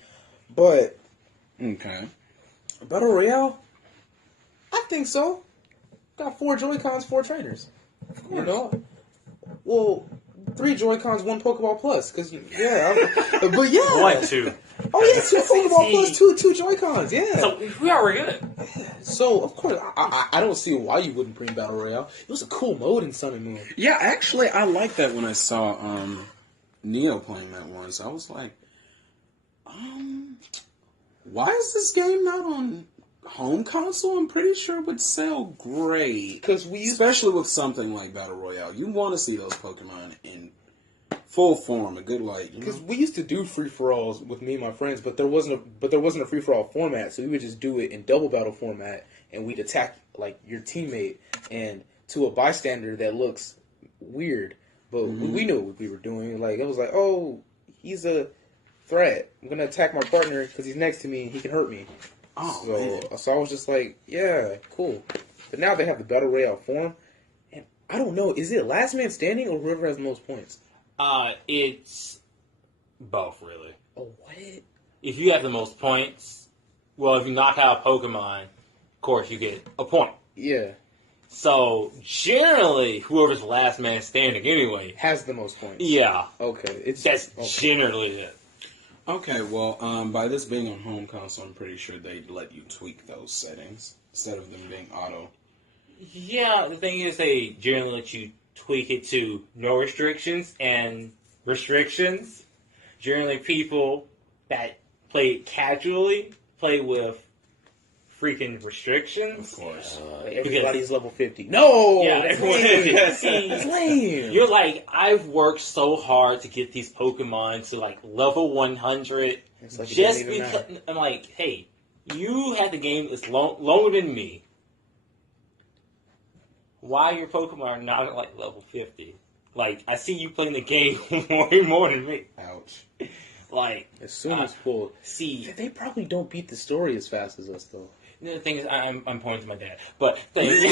But okay. Battle Royale? I think so. Got 4 Joy-Cons, 4 trainers. You know? Well, 3 Joy-Cons, 1 Pokeball Plus. Cause but yeah. 1, 2. Oh yeah, 2 Pokeball Plus, 2 Joy-Cons. Yeah. So we are good. So of course, I don't see why you wouldn't bring Battle Royale. It was a cool mode in Sun and Moon. Yeah, actually, I liked that when I saw Neo playing that once. I was like, why is this game not on home console? I'm pretty sure it would sell great. Especially with something like Battle Royale. You want to see those Pokemon in full form, a good light. Because we used to do free-for-alls with me and my friends, but there wasn't a free-for-all format, so we would just do it in double battle format, and we'd attack like your teammate, and to a bystander that looks weird, but we knew what we were doing. Like, it was like, oh, he's a threat. I'm gonna attack my partner because he's next to me and he can hurt me. So I was just like, yeah, cool. But now they have the Battle Royale form, and I don't know, is it last man standing or whoever has the most points? It's both, really. Oh, what? If you have the most points, well, if you knock out a Pokemon, of course you get a point. Yeah. So, generally, whoever's last man standing anyway has the most points. Yeah. Okay. That's generally it. Okay, well, by this being on home console, I'm pretty sure they'd let you tweak those settings instead of them being auto. Yeah, the thing is they generally let you tweak it to no restrictions and restrictions. Generally, people that play it casually play with freaking restrictions. Of course. Everybody's level 50. No! Yeah, everyone's 50. That's lame. You're like, I've worked so hard to get these Pokemon to like level 100. It's like just because I'm like, hey, you had the game that's longer than me. Why your Pokemon are not at like level 50? Like, I see you playing the game more than me. Ouch. Like, as soon as pulled. See, they probably don't beat the story as fast as us, though. The thing is, I'm pointing to my dad, but well,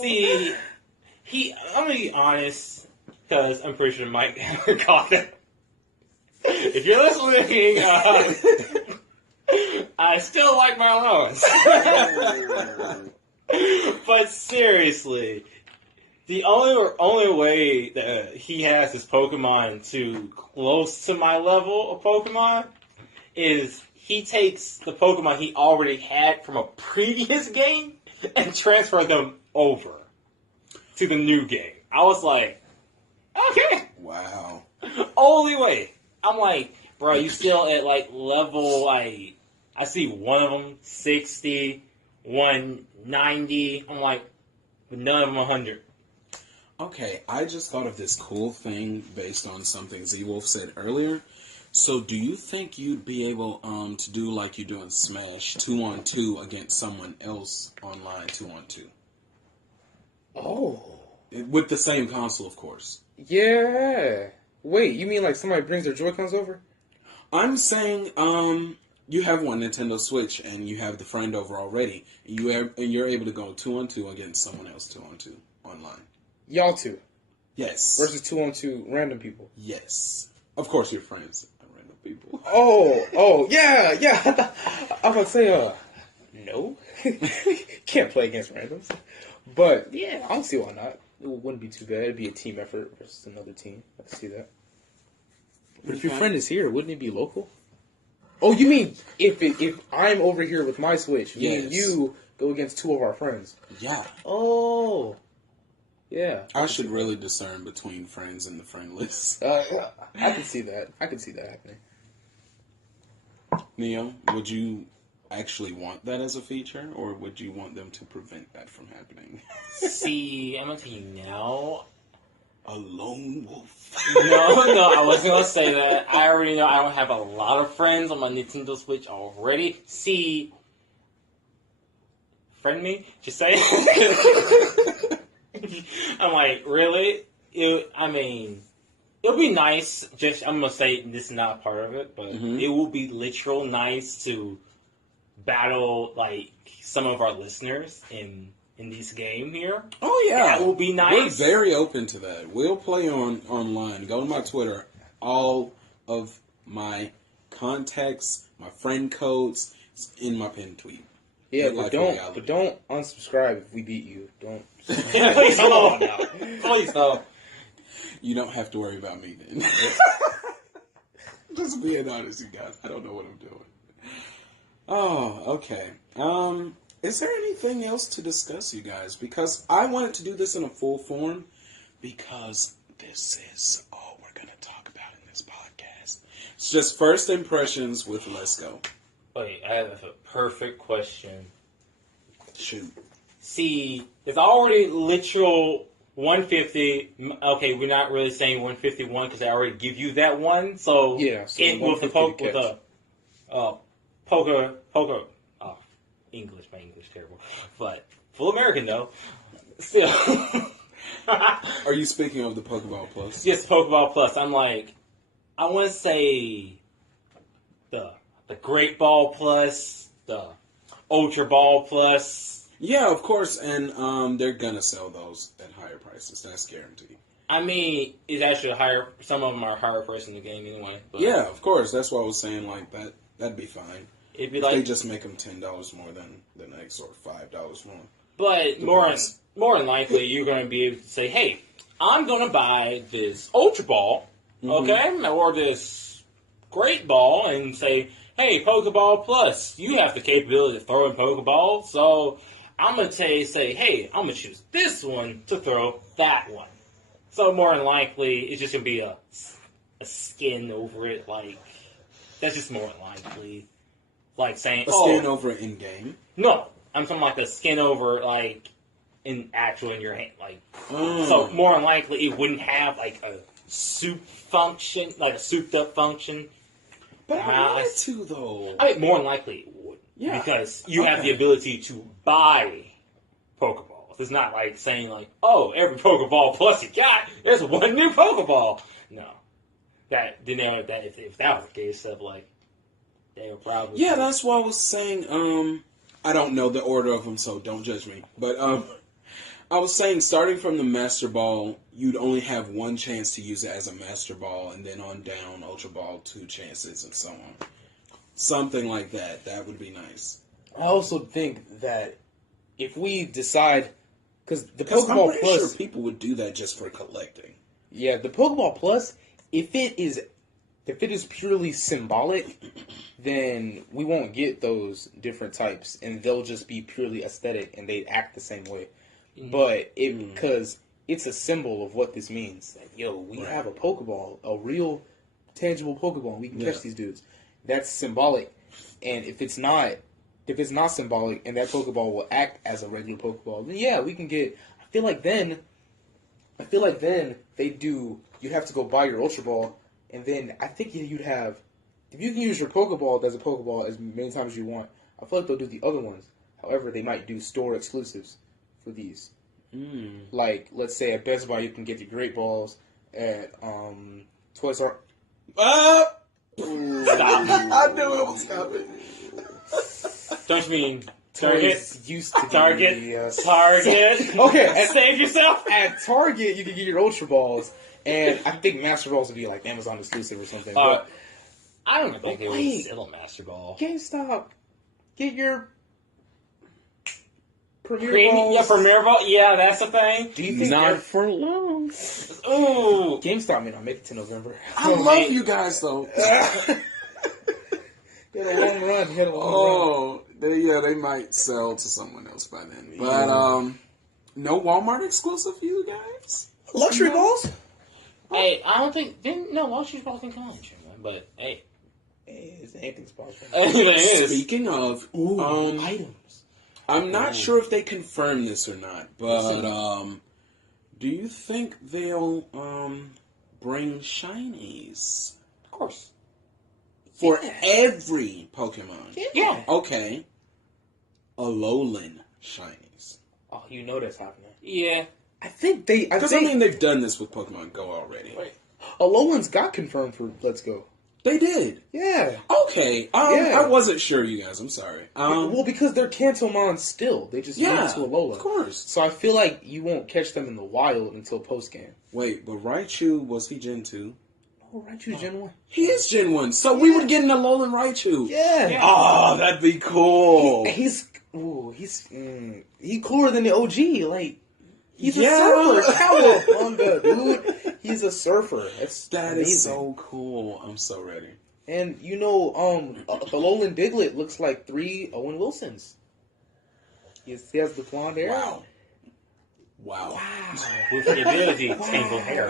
see, I'm gonna be honest because I'm pretty sure Mike caught it. If you're listening, I still like my allowance. But seriously, the only way that he has his Pokemon to close to my level of Pokemon is he takes the Pokemon he already had from a previous game and transfers them over to the new game. I was like, okay. Wow. Only way. I'm like, bro, you still at like level, like, I see one of them 60, one 90. I'm like, but none of them 100. Okay, I just thought of this cool thing based on something Z-Wolf said earlier. So do you think you'd be able to do like you do in Smash, 2-on-2 against someone else online 2-on-2? Oh. With the same console, of course. Yeah. Wait, you mean like somebody brings their Joy-Cons over? I'm saying, you have one Nintendo Switch and you have the friend over already, and you're able to go 2-on-2 against someone else 2-on-2 online. Y'all two. Yes. Versus 2-on-2 random people. Yes. Of course, you're friends. Random people. Oh, yeah. I was about to say, no. Can't play against randoms. But, yeah, I don't see why not. It wouldn't be too bad. It'd be a team effort versus another team. I can see that. But if your friend is here, wouldn't it be local? Oh, you mean if I'm over here with my Switch, me and you go against two of our friends? Yeah. Oh. Yeah. I should really discern between friends and the friend list. I can see that. I can see that happening. Neo, would you actually want that as a feature, or would you want them to prevent that from happening? See, I'm going to tell you now. A lone wolf. No, I wasn't going to say that. I already know I don't have a lot of friends on my Nintendo Switch already. See, friend me? Just say it. I'm like, really? It'll be nice. I'm going to say this is not part of it, but it will be literal nice to battle, like, some of our listeners in this game here. Oh, yeah. That will be nice. We're very open to that. We'll play online. Go to my Twitter. All of my contacts, my friend codes, it's in my pinned tweet. Yeah, but don't unsubscribe if we beat you. Don't. Please don't. Please don't. You don't have to worry about me then. Just being honest, you guys. I don't know what I'm doing. Oh, okay. Is there anything else to discuss, you guys? Because I wanted to do this in a full form, because this is all we're going to talk about in this podcast. It's just first impressions with Let's Go. Wait, I have a perfect question. Shoot. See, it's already literal 150. Okay, we're not really saying 151 because I already give you that one. So yeah, so with the poker. Oh, English, my English terrible, but full American though. Still. Are you speaking of the Pokeball Plus? Yes, Pokeball Plus. I'm like, I want to say the Great Ball Plus, the Ultra Ball Plus. Yeah, of course, and they're gonna sell those at higher prices. That's guaranteed. I mean, it's actually higher. Some of them are higher price in the game anyway. But yeah, of course. That's why I was saying like that. That'd be fine. It'd be if like they just make them $10 more than the next, or $5 more. But more than likely, you're going to be able to say, "Hey, I'm going to buy this Ultra Ball, okay, or this Great Ball," and say, "Hey, Pokeball Plus, you have the capability of throwing Pokeballs, so I'm going to say, hey, I'm going to choose this one to throw that one." So more than likely, it's just going to be a skin over it, like, that's just more than likely. Like saying, a skin over in game. No, I'm talking like a skin over, like in your hand, like. So more than likely, it wouldn't have like a soup function, like a souped up function. But I want it to though. I mean, more than likely it would. Yeah. Because you have the ability to buy Pokeballs. It's not like saying like, oh, every Pokeball Plus you got, there's one new Pokeball. No, if that was the case, stuff like. They were probably that's why I was saying, I don't know the order of them, so don't judge me. But I was saying, starting from the Master Ball, you'd only have one chance to use it as a Master Ball, and then on down, Ultra Ball, 2 chances, and so on. Something like that. That would be nice. I also think that if we decide, because Pokeball I'm Plus, sure people would do that just for collecting. Yeah, the Pokeball Plus, if it is if it is purely symbolic, then we won't get those different types, and they'll just be purely aesthetic, and they act the same way. But because it's a symbol of what this means. Like, yo, we have a Pokeball, a real, tangible Pokeball. We can catch these dudes. That's symbolic. And if it's not symbolic, and that Pokeball will act as a regular Pokeball, then yeah, we can get. I feel like then they do. You have to go buy your Ultra Ball, and then I think you'd have. If you can use your Pokeball as a Pokeball as many times as you want, I feel like they'll do the other ones. However, they might do store exclusives for these. Like, let's say at Best Buy you can get the Great Balls. At Toys R I knew it was coming. Don't you mean Target? Toys used to be Target. Target. Okay, Save yourself. at Target you can get your Ultra Balls, and I think Master Balls would be like Amazon exclusive or something. But I don't think they would wait. sell a Master Ball. GameStop, get your Premier Balls. Yeah, Premier Ball. Yeah, that's the thing. Do you think Not for long. Ooh. GameStop may not make it to November? I love you guys though. He had a long run. He had a long run. They might sell to someone else by then. But no Walmart exclusive for you guys. Luxury balls? Hey, I don't think Luxury Balls can come on, but hey, Hey, anything's possible. anything is. Speaking of, Items. I'm not sure if they confirm this or not, but do you think they'll bring shinies Of course. for every Pokemon? Yeah. Okay. Alolan shinies. Oh, you know that's happening. Yeah. I think they. Because I mean, they've done this with Pokemon Go already. Right. Alolan's got confirmed for Let's Go. They did. Yeah. Okay. Yeah. I wasn't sure, you guys. I'm sorry. Well, because they're Kantomon still. They just moved to Alola. Of course. So I feel like you won't catch them in the wild until post-game. Wait, but Raichu, was he Gen 2? Oh, Raichu's Gen 1. He is Gen 1, so we would get an Alolan Raichu. Yeah. Oh, that'd be cool. He's cooler than the OG. Like, he's a surfer. Cowabunga, dude. He's a surfer. That amazing. is so cool. I'm so ready. And you know, Alolan Diglett looks like 3 Owen Wilsons. He has the blonde hair. Wow. With the ability Tangle Hair.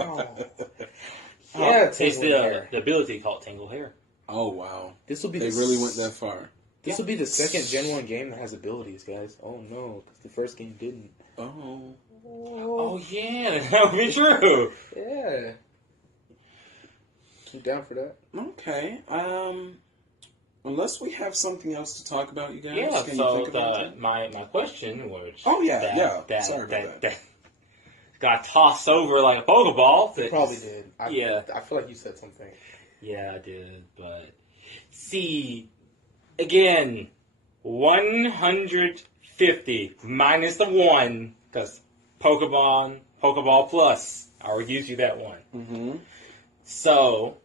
Yeah, It's the ability called Tangle Hair. Oh, wow. This will be. They really went that far. This will be the second Gen 1 game that has abilities, guys. Oh no, because the first game didn't. Oh. Oh yeah, that would be true. Yeah. You down for that? Okay. Unless we have something else to talk about, you guys. Yeah. Can you So think about that? my question was. Oh, yeah. Sorry about that. Got tossed over like a Pokeball. You probably did. I feel like you said something. Yeah, I did. But see, again, 150 minus the 1 because Pokeball Plus. I already used you that one. Mm-hmm. So,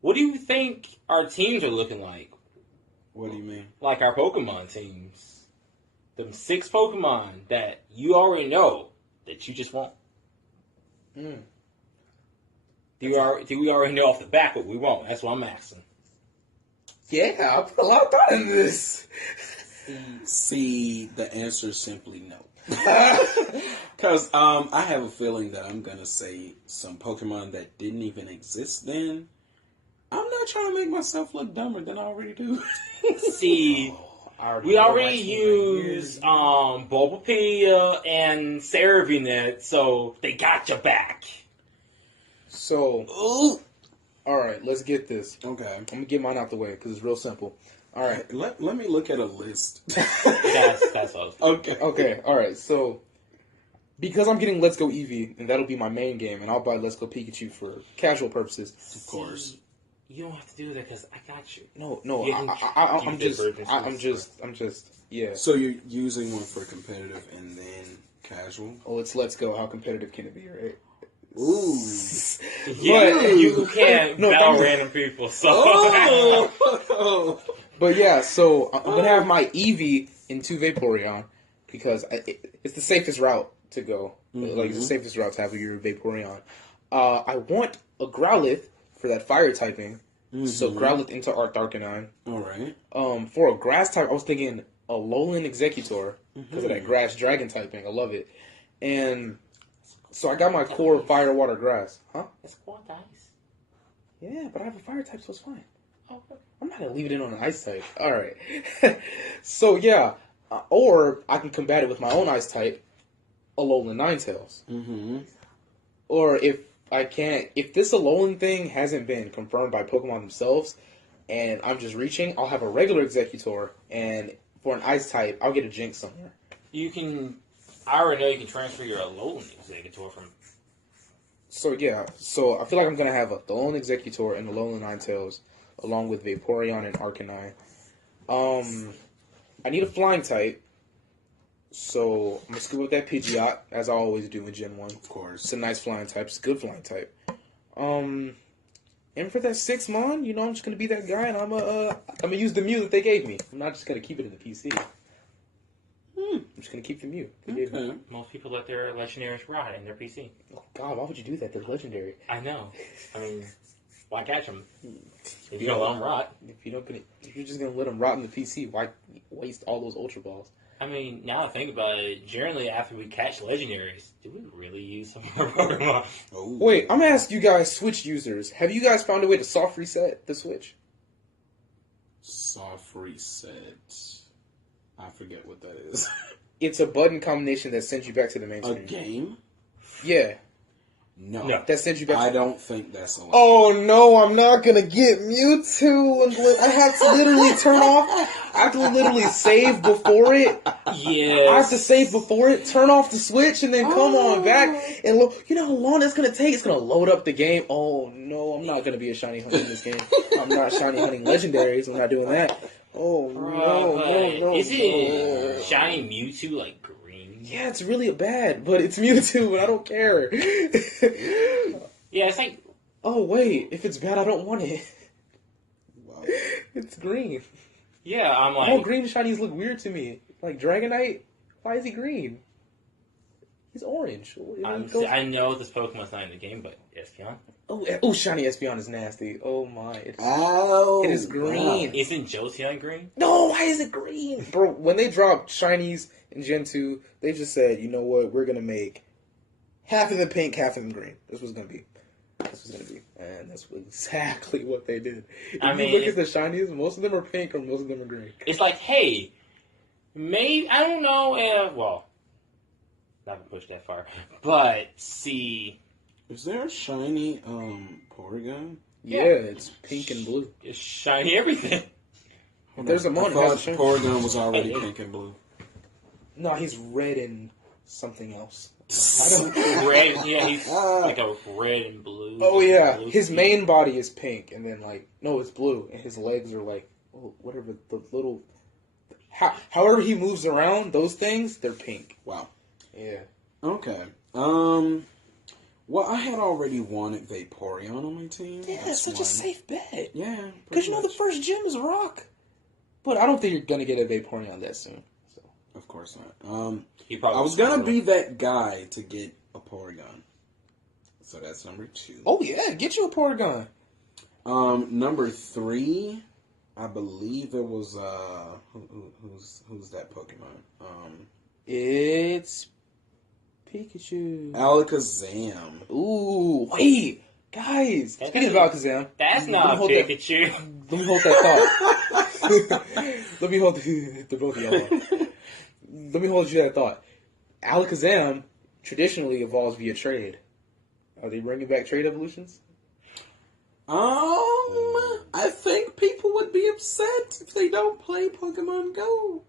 what do you think our teams are looking like? What do you mean? Like our Pokemon teams. Them 6 Pokemon that you already know that you just want. Do we already know off the bat what we want? That's what I'm asking. Yeah, I put a lot of thought into this. See, the answer is simply no. Because I have a feeling that I'm going to say some Pokemon that didn't even exist then. I'm not trying to make myself look dumber than I already do. See, we already used Bulbapedia and Saravinet, so they got your back. So, alright, let's get this. Okay. I'm going to get mine out the way because it's real simple. Alright. Let me look at a list. That's all. Okay. Alright, so because I'm getting Let's Go Eevee, and that'll be my main game, and I'll buy Let's Go Pikachu for casual purposes. Of course. You don't have to do that because I got you. No, Yeah, I'm just, yeah. So you're using one for competitive and then casual? Oh, it's Let's Go. How competitive can it be, right? Ooh. Yeah, you can't No, battle don't- random people, so... Oh. But yeah, so I'm going to have my Eevee into Vaporeon because it's the safest route to go. Like, it's the safest route to have your Vaporeon. I want a Growlithe for that fire typing. So Mhm. Growlithe into Arcanine. All right. For a grass type, I was thinking Alolan Executor because of that Mhm. grass dragon typing. I love it. And so I got my core fire, water, grass. Huh? It's quite nice. Yeah, but I have a fire type, so it's fine. Oh, I'm not gonna leave it in on an ice type. All right. So yeah, or I can combat it with my own ice type, Alolan Ninetales. Mm-hmm. Or if I can't, if this Alolan thing hasn't been confirmed by Pokemon themselves, and I'm just reaching, I'll have a regular Executor, and for an ice type, I'll get a Jinx somewhere. you can. I already know you can transfer your Alolan Executor from. So yeah, so I feel like I'm gonna have a Alolan Executor and Alolan Ninetales, along with Vaporeon and Arcanine. I need a flying type, so I'm gonna scoop up that Pidgeot, as I always do in Gen 1. Of course. It's a nice flying type. It's a good flying type. And for that 6-mon, I'm just gonna be that guy, and I'm gonna use the Mew that they gave me. I'm not just gonna keep it in the PC. I'm just gonna keep the Mew. They gave me. Okay. Most people let their legendaries rot in their PC. Oh God, why would you do that? They're legendary. I know. I mean, why catch them? If you don't let them rot. If you're just gonna let them rot in the PC, why waste all those Ultra Balls? I mean, now I think about it, generally after we catch legendaries, do we really use some of our Pokemon? Oh. Wait, I'm gonna ask you guys, Switch users, have you guys found a way to soft reset the Switch? Soft reset. I forget what that is. It's a button combination that sends you back to the main A screen. game? Yeah, No. No. that sends you back. I don't think that's allowed. Oh no, I'm not gonna get Mewtwo. I have to literally turn off. I have to literally save before it. Yes. I have to save before it, turn off the Switch, and then come on back and look. You know how long that's gonna take? It's gonna load up the game. Oh no, I'm not gonna be a shiny hunter in this game. I'm not shiny hunting legendaries. I'm not doing that. Oh no. Is it shiny Mewtwo like green? Yeah, it's really bad, but it's Mewtwo, and I don't care. Yeah, it's like. Oh wait, if it's bad, I don't want it. Wow. It's green. Yeah, I'm like. All green shinies look weird to me. Like Dragonite, why is he green? He's orange. I know this Pokemon's not in the game, but Espeon. Oh, shiny Espeon is nasty. Oh my. Oh. It is green. God. Isn't Jolteon green? No, why is it green? Bro, when they dropped shinies in Gen 2, they just said, you know what, we're going to make half of them pink, half of them green. This was going to be. And that's exactly what they did. If you look at the shinies, most of them are pink or most of them are green. It's like, hey, maybe, I don't know, well, not to push that far, but see. Is there a shiny Porygon? Yeah, it's pink and blue. It's shiny everything. There's a I Mon. thought Porygon was already Hey, pink and blue. No, he's red and something else. Red, yeah, he's like a red and blue. Oh yeah, blue his skin. main body is pink, and then no, it's blue, and his legs are whatever the little. However he moves around, those things they're pink. Wow. Yeah. Okay. Well, I had already wanted Vaporeon on my team. Yeah, That's it's such a one. safe bet. Yeah. Because pretty the much. first gym is rock. But I don't think you're gonna get a Vaporeon that soon. So. Of course not. He probably I was gonna be that guy to get a Porygon. So that's number 2. Oh yeah, get you a Porygon. Number 3, I believe it was who's that Pokemon? It's Pikachu. Alakazam. Ooh, wait, guys. Speaking of Alakazam, That's not hold Pikachu. let me hold that thought. Let me hold the both of y'all. Let me hold you that thought. Alakazam traditionally evolves via trade. Are they bringing back trade evolutions? I think people would be upset if they don't play Pokemon Go.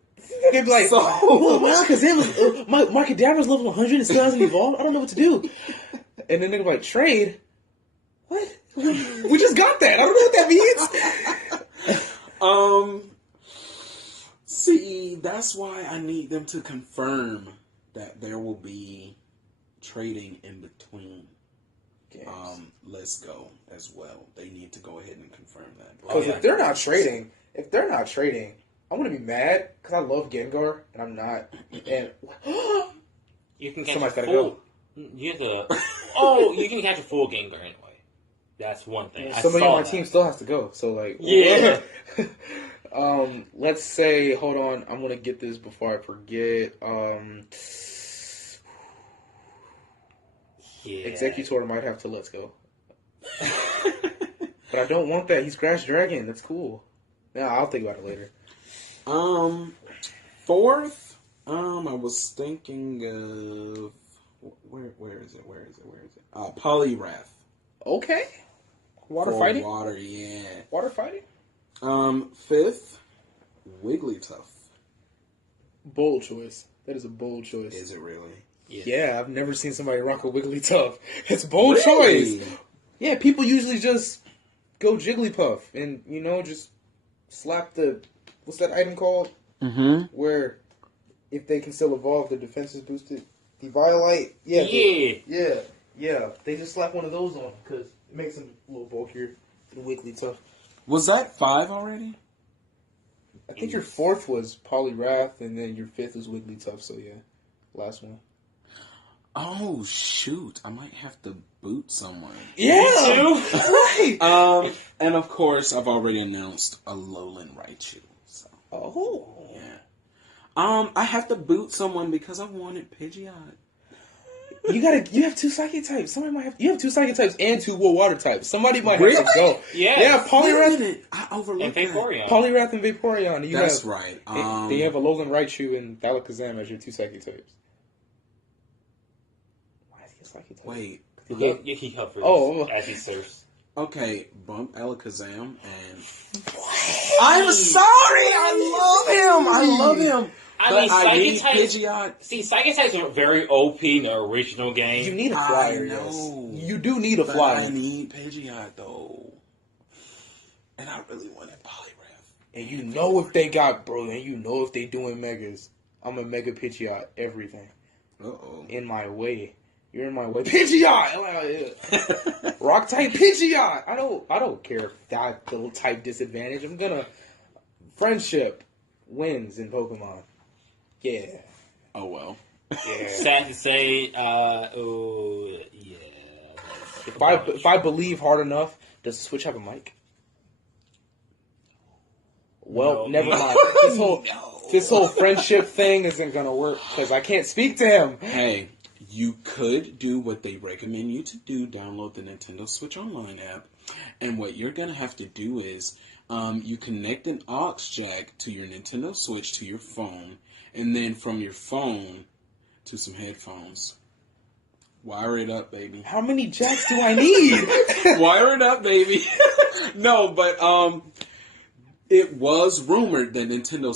They'd be like, "Oh, my Alakazam is my Kadabra's level 100 and still hasn't evolved. I don't know what to do." And then they're like, "Trade? What? We just got that. I don't know what that means." See, that's why I need them to confirm that there will be trading in between. Let's Go as well. They need to go ahead and confirm that. Because if they're not trading, I'm gonna be mad because I love Gengar and I'm not. And You can catch Somebody's a gotta full. You have to. Oh, you can catch a full Gengar anyway. That's one thing. Somebody on my team still has to go. So like, Yeah. Let's say, hold on, I'm gonna get this before I forget. Yeah. Executor might have to let's go. But I don't want that. He's Grass Dragon. That's cool. Yeah, I'll think about it later. Fourth, I was thinking of where is it? Poliwrath. Okay. Water For fighting? Water, yeah. Water fighting? Fifth, Wigglytuff. Bold choice. That is a bold choice. Is it really? Yeah, I've never seen somebody rock a Wigglytuff. It's a bold Really? choice. Yeah, people usually just go Jigglypuff and, just slap the... What's that item called? Mm-hmm. Where if they can still evolve, their defense is boosted. The Violite? Yeah. They just slap one of those on because it makes them a little bulkier. The Wigglytuff. Was that 5 already? I think your fourth was Poliwrath, and then your fifth was Wigglytuff, so yeah. Last one. Oh, shoot. I might have to boot someone. Yeah! Right! And of course, I've already announced a Alolan Raichu. So. Oh. Yeah. I have to boot someone because I wanted Pidgeot. You have 2 psychic types. You have 2 psychic types and 2 water types. Somebody might have to go. Yes. Yeah, Poliwrath. I overlooked And that. Vaporeon. Poliwrath and Vaporeon. That's right. They have Alolan Raichu and Alakazam as your 2 psychic types. Why is he a psychic type? Wait. He helped as he serves. Okay, bump Alakazam and... I'm sorry! I love him! I need Pidgeot. See, Psychic types are very OP in the original game. You need a flyer, yes. You do need a flyer. I need Pidgeot, though. And I really wanted Poliwrath. And you know if they got, bro, and you know if they doing megas. I'm a mega Pidgeot everything. Uh-oh. In my way. You're in my way. Pidgeot! Rock type Pidgeot! I don't care if that little type disadvantage. I'm gonna... Friendship wins in Pokemon. Yeah. Oh, well. Yeah. Sad to say, yeah. If I believe hard enough, does the Switch have a mic? Well, No. never mind. This whole friendship thing isn't gonna work because I can't speak to him. Hey, you could do what they recommend you to do, download the Nintendo Switch Online app, and what you're gonna have to do is you connect an aux jack to your Nintendo Switch to your phone, and then from your phone to some headphones. Wire it up, baby. How many jacks do I need? Wire it up, baby. No, but it was rumored that Nintendo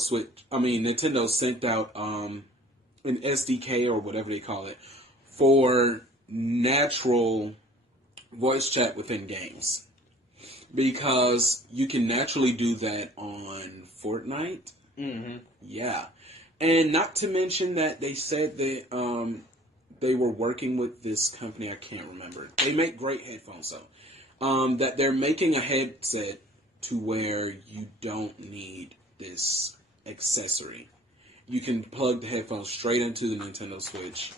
sent out an SDK or whatever they call it for natural voice chat within games. Because you can naturally do that on Fortnite. Mm-hmm. Yeah. And not to mention that they said that they were working with this company, I can't remember. They make great headphones, though. That they're making a headset to where you don't need this accessory. You can plug the headphones straight into the Nintendo Switch.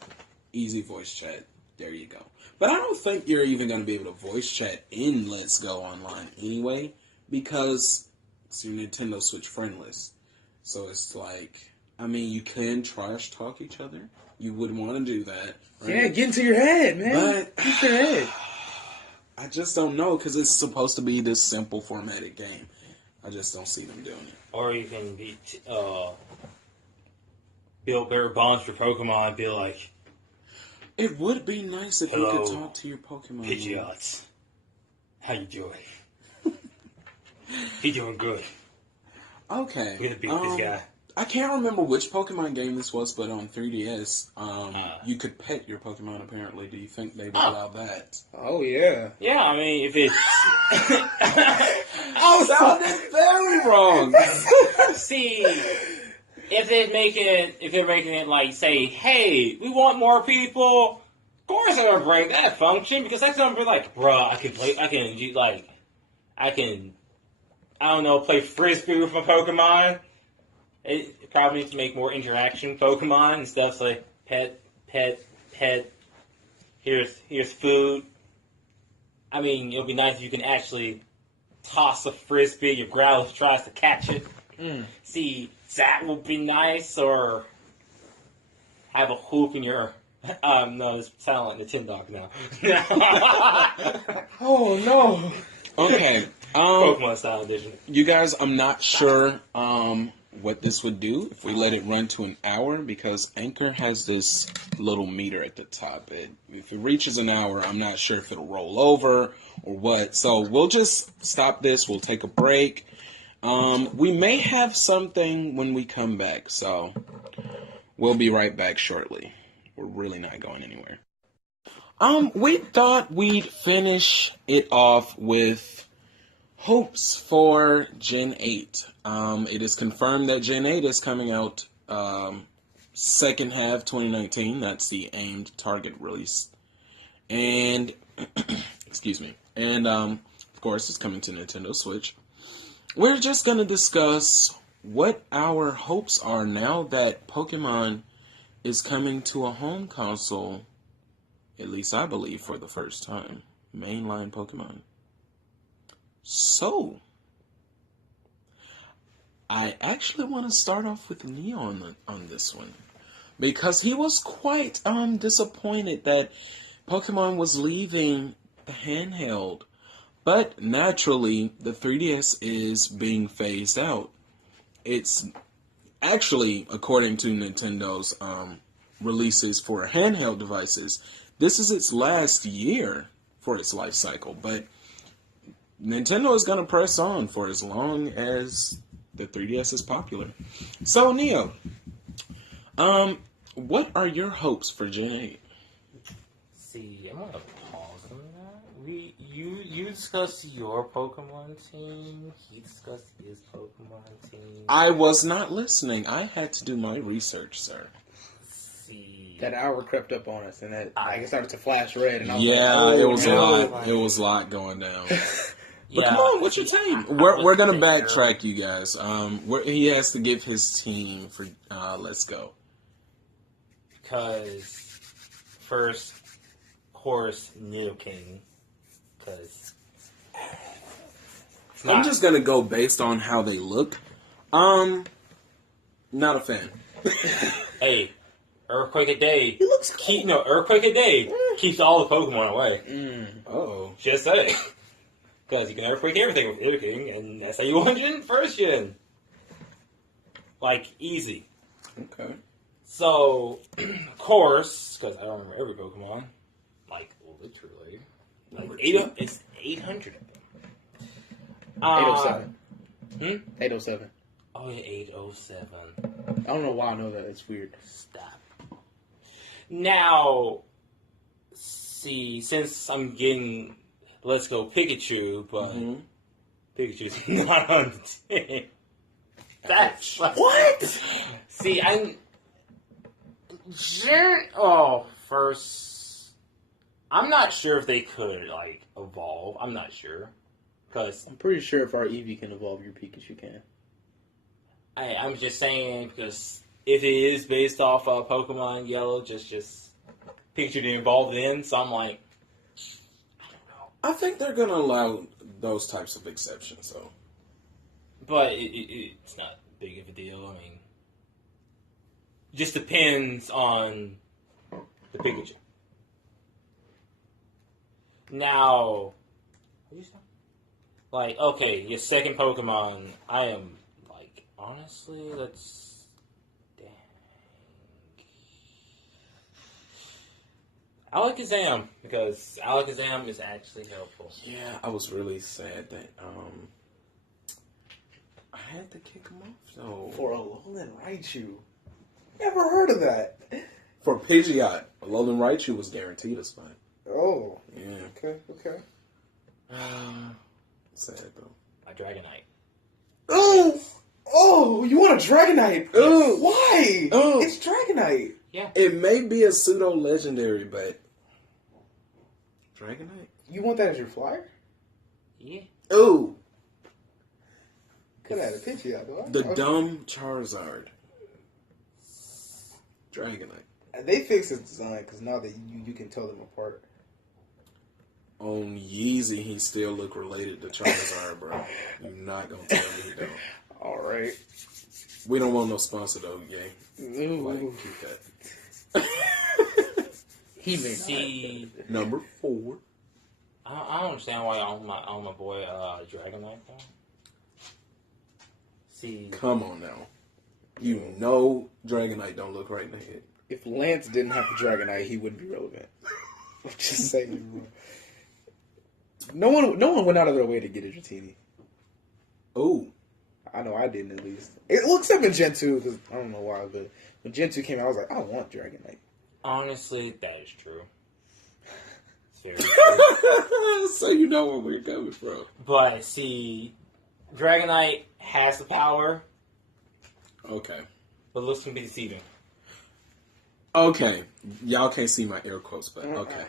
Easy voice chat. There you go. But I don't think you're even going to be able to voice chat in Let's Go Online anyway, because it's your Nintendo Switch friendless. So it's like, you can trash talk each other. You would want to do that. Right? Yeah, get into your head, man. But get into your head. I just don't know, because it's supposed to be this simple formatted game. I just don't see them doing it. Or you can build better bonds for Pokemon and be like, It would be nice if hello, you could talk to your Pokemon. Pidgeot. How you doing? He doing good. Okay. We're gonna beat this guy. I can't remember which Pokemon game this was, but on 3DS, you could pet your Pokemon, apparently. Do you think they would allow that? Oh, yeah. Yeah, if it's... Oh, sounded very wrong! See, if they're making it like, say, hey, we want more people, of course they're gonna break that function, because that's gonna be like, bruh, play Frisbee with my Pokemon. It probably needs to make more interaction with Pokemon and stuff, so like, pet, here's food. I mean, it'll be nice if you can actually toss a frisbee. Your Growlithe tries to catch it. See, that would be nice. Or have a hoop in your. No, it's sound like Nintendo now. Oh no! Okay. Pokemon style edition. You guys, I'm not sure what this would do if we let it run to an hour, because Anchor has this little meter at the top. If it reaches an hour, I'm not sure if it'll roll over or what. So we'll just stop this. We'll take a break. We may have something when we come back, so we'll be right back shortly. We're really not going anywhere. We thought we'd finish it off with hopes for Gen 8. It is confirmed that Gen 8 is coming out second half 2019. That's the aimed target release. And, excuse me. And, of course, it's coming to Nintendo Switch. We're just going to discuss what our hopes are now that Pokemon is coming to a home console, at least I believe, for the first time. Mainline Pokemon. So, I actually want to start off with Neo on this one, because he was quite disappointed that Pokemon was leaving the handheld, but naturally the 3DS is being phased out. It's actually, according to Nintendo's releases for handheld devices, this is its last year for its life cycle, but Nintendo is going to press on for as long as the 3DS is popular. So, Neo, what are your hopes for Gen 8? See, I'm gonna pause on that. You discussed your Pokemon team. He discussed his Pokemon team. I was not listening. I had to do my research, sir. See, That hour crept up on us, and that I started to flash red, and I was Yeah, like, it was a no. lot. It was a lot going down. But yeah, come on, what's your team? We're gonna backtrack, you guys. He has to give his team for Let's Go. Because first, of course, Nidoking. Because I'm just gonna go based on how they look. Not a fan. Hey, Earthquake a Day. He looks cool. Earthquake a Day keeps all the Pokemon away. Oh. Just saying. Because you can Earthquake everything with Nidoking, and that's how you won Gen first Gen. Like, easy. Okay. So, of course, because I don't remember every Pokemon, like, literally. Like, it's 800 of them. 807. 807. Oh, yeah, 807. I don't know why I know that. It's weird. Stop. Now, see, since I'm getting Let's Go Pikachu, but Pikachu's not on the team. That's What? See, I'm sure. Oh, first, I'm not sure if they could like evolve. I'm not sure because I'm pretty sure if our Eevee can evolve, your Pikachu can. I'm just saying because if it is based off of Pokemon Yellow, just Pikachu didn't evolve then, so I'm like, I don't know. I think they're gonna allow those types of exceptions, though. But it's not big of a deal. I mean, just depends on the Pikachu. Now, like, okay, your second Pokemon, I am, like, honestly, let's, dang. Alakazam, because Alakazam is actually helpful. Yeah, I was really sad that I had to kick him off. So For a Alolan Raichu. Never heard of that. for Pidgeot, Alolan Raichu was guaranteed a spot. Oh. Yeah. Okay. Sad though. A Dragonite. Oh, you want a Dragonite? Yes. Why? Oh. It's Dragonite. Yeah. It may be a pseudo legendary, but Dragonite. You want that as your flyer? Yeah. Oh, Could have had a Pidgeot, though. the dumb Charizard. Dragonite. They fixed his design because now that you can tell them apart. On Yeezy, he still look related to Charizard, bro. You're not gonna tell me he don't. All right. We don't want no sponsor though, yay. Ooh. Like, keep that. He may See, Number 4. I don't understand why on my boy Dragonite though. See, Come on now. You know Dragonite don't look right in the head. If Lance didn't have the Dragonite, he wouldn't be relevant. I'm just saying. No one went out of their way to get a Dratini. Oh. I know I didn't at least. Except in Gen 2, because I don't know why, but when Gen 2 came out, I was like, I want Dragonite. honestly, that is true. It's very true. So you know where we're coming from. But see, Dragonite has the power, Okay. but looks can be deceiving. Okay. Y'all can't see my air quotes, but okay.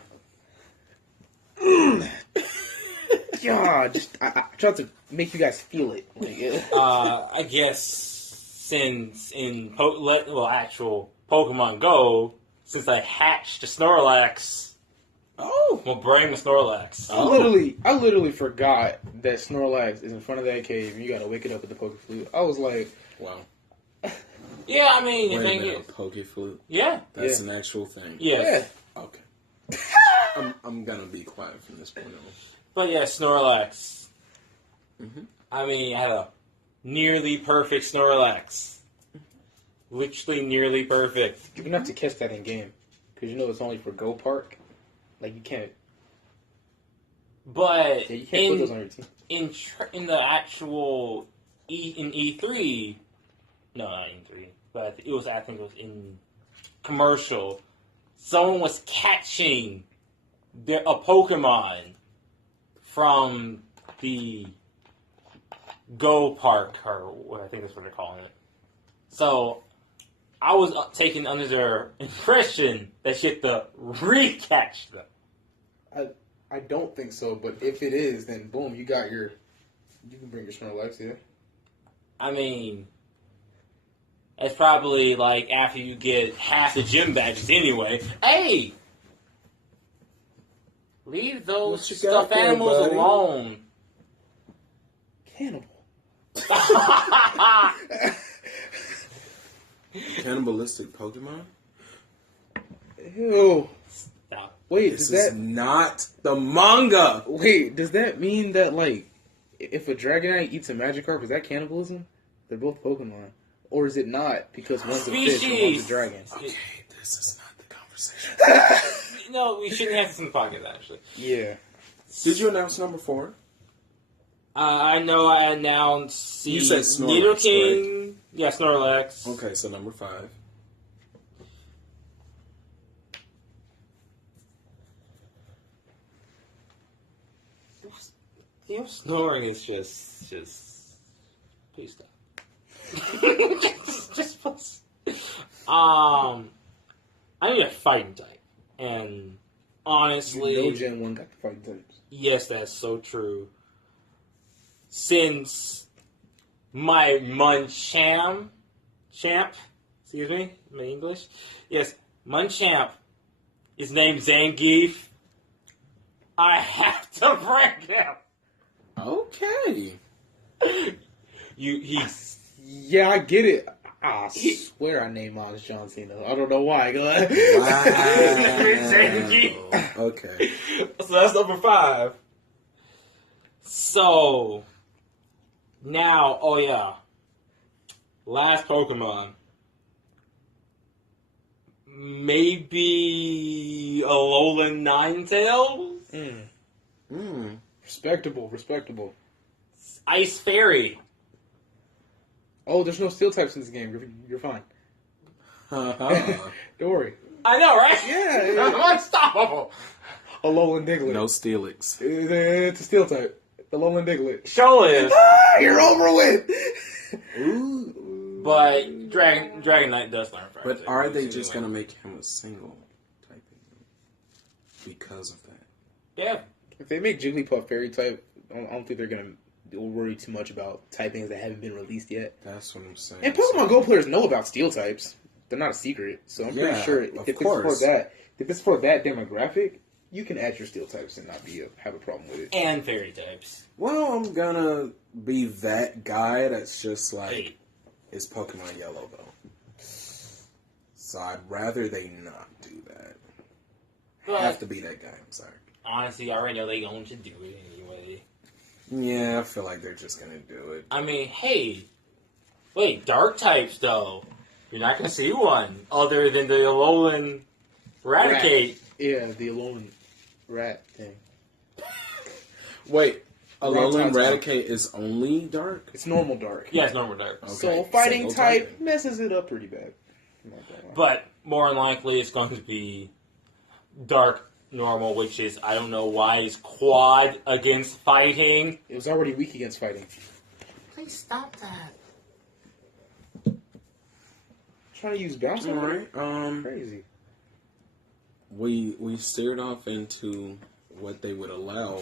God, I tried to make you guys feel it. Like, I guess since in actual Pokemon Go, since I hatched the Snorlax, we'll bring the Snorlax. I literally forgot that Snorlax is in front of that cave and you gotta wake it up with the Pokeflute. I was like, Wow. Yeah, I mean, Wait the a thing minute, is, a Pokeflute? yeah, That's an actual thing. yes. Okay. I'm gonna be quiet from this point on. But yeah, Snorlax. Mhm. I mean, I had a nearly perfect Snorlax. Literally nearly perfect. you're gonna have to catch that in game. Because you know it's only for Go Park. Like, you can't But put those on your team. in the actual E3, no, not E3, but I think it was in commercial. Someone was catching a Pokemon from the Go Park, or what I think that's what they're calling it. So I was taken under their impression that you had to recatch them. I don't think so, but if it is, then boom, you can bring your Snorlax, yeah. I mean, it's probably like after you get half the gym badges anyway. Hey! Leave those What you got stuffed there, animals buddy? alone. Cannibal. Cannibalistic Pokemon? Ew. Stop. Wait, This does is not the manga. does that mean that, like, if a Dragonite eats a Magikarp, is that cannibalism? They're both Pokemon. Or is it not, because one's a fish and one's Species. a dragon? Okay, this is not the conversation. No, we shouldn't have this in the pocket, actually. Yeah. Did you announce number 4? I know I announced You said Snorlax, Nidoking. Yeah, Snorlax. Okay, so number 5. Your snoring is just please stop. just I need a fighting type, and honestly, No Gen 1 got the fighting types. yes, that's so true. Since my champ, excuse me, my English, yes, Munchamp is named Zangief, I have to bring him. Okay. He's Yeah, I get it. I swear I named mine John Cena. I don't know why. Wow. Okay. So that's number 5. So now, oh yeah, last Pokemon, maybe a Alolan Ninetales, Respectable. Ice Fairy. Oh, there's no steel types in this game. You're fine. Uh-huh. Don't worry. I know, right? Yeah. I'm unstoppable. Alolan Diglett. No Steelix. It's a steel type. Alolan Diglett. Show is, You're over with. Ooh. but Dragonite does learn fire. But are they just going to make him a single typing because of that? Yeah. If they make Jigglypuff fairy type, I don't think they're gonna worry too much about typings that haven't been released yet. That's what I'm saying. And Pokemon Go players know about steel types. They're not a secret, so I'm pretty sure if it's for that demographic, You can add your steel types and not have a problem with it. And fairy types. Well, I'm gonna be that guy that's just like, Hey. it's Pokemon Yellow though. So I'd rather they not do that. But Have to be that guy. I'm sorry. honestly, I already know they're going to do it anyway. Yeah, I feel like they're just gonna do it. I mean, hey, wait, dark types though. You're not gonna see one other than the Alolan Raticate. Yeah, the Alolan rat thing. Wait, Alolan Rattata. Raticate is only dark? It's normal dark. Yeah, it's normal dark. Okay. So fighting Single type typing. messes it up pretty bad. I'm not gonna lie. But more than likely, it's going to be dark normal, which is, I don't know why, it's quad against fighting. It was already weak against fighting. Please stop that. Trying to use bounce All on right. it? Crazy. We steered off into what they would allow.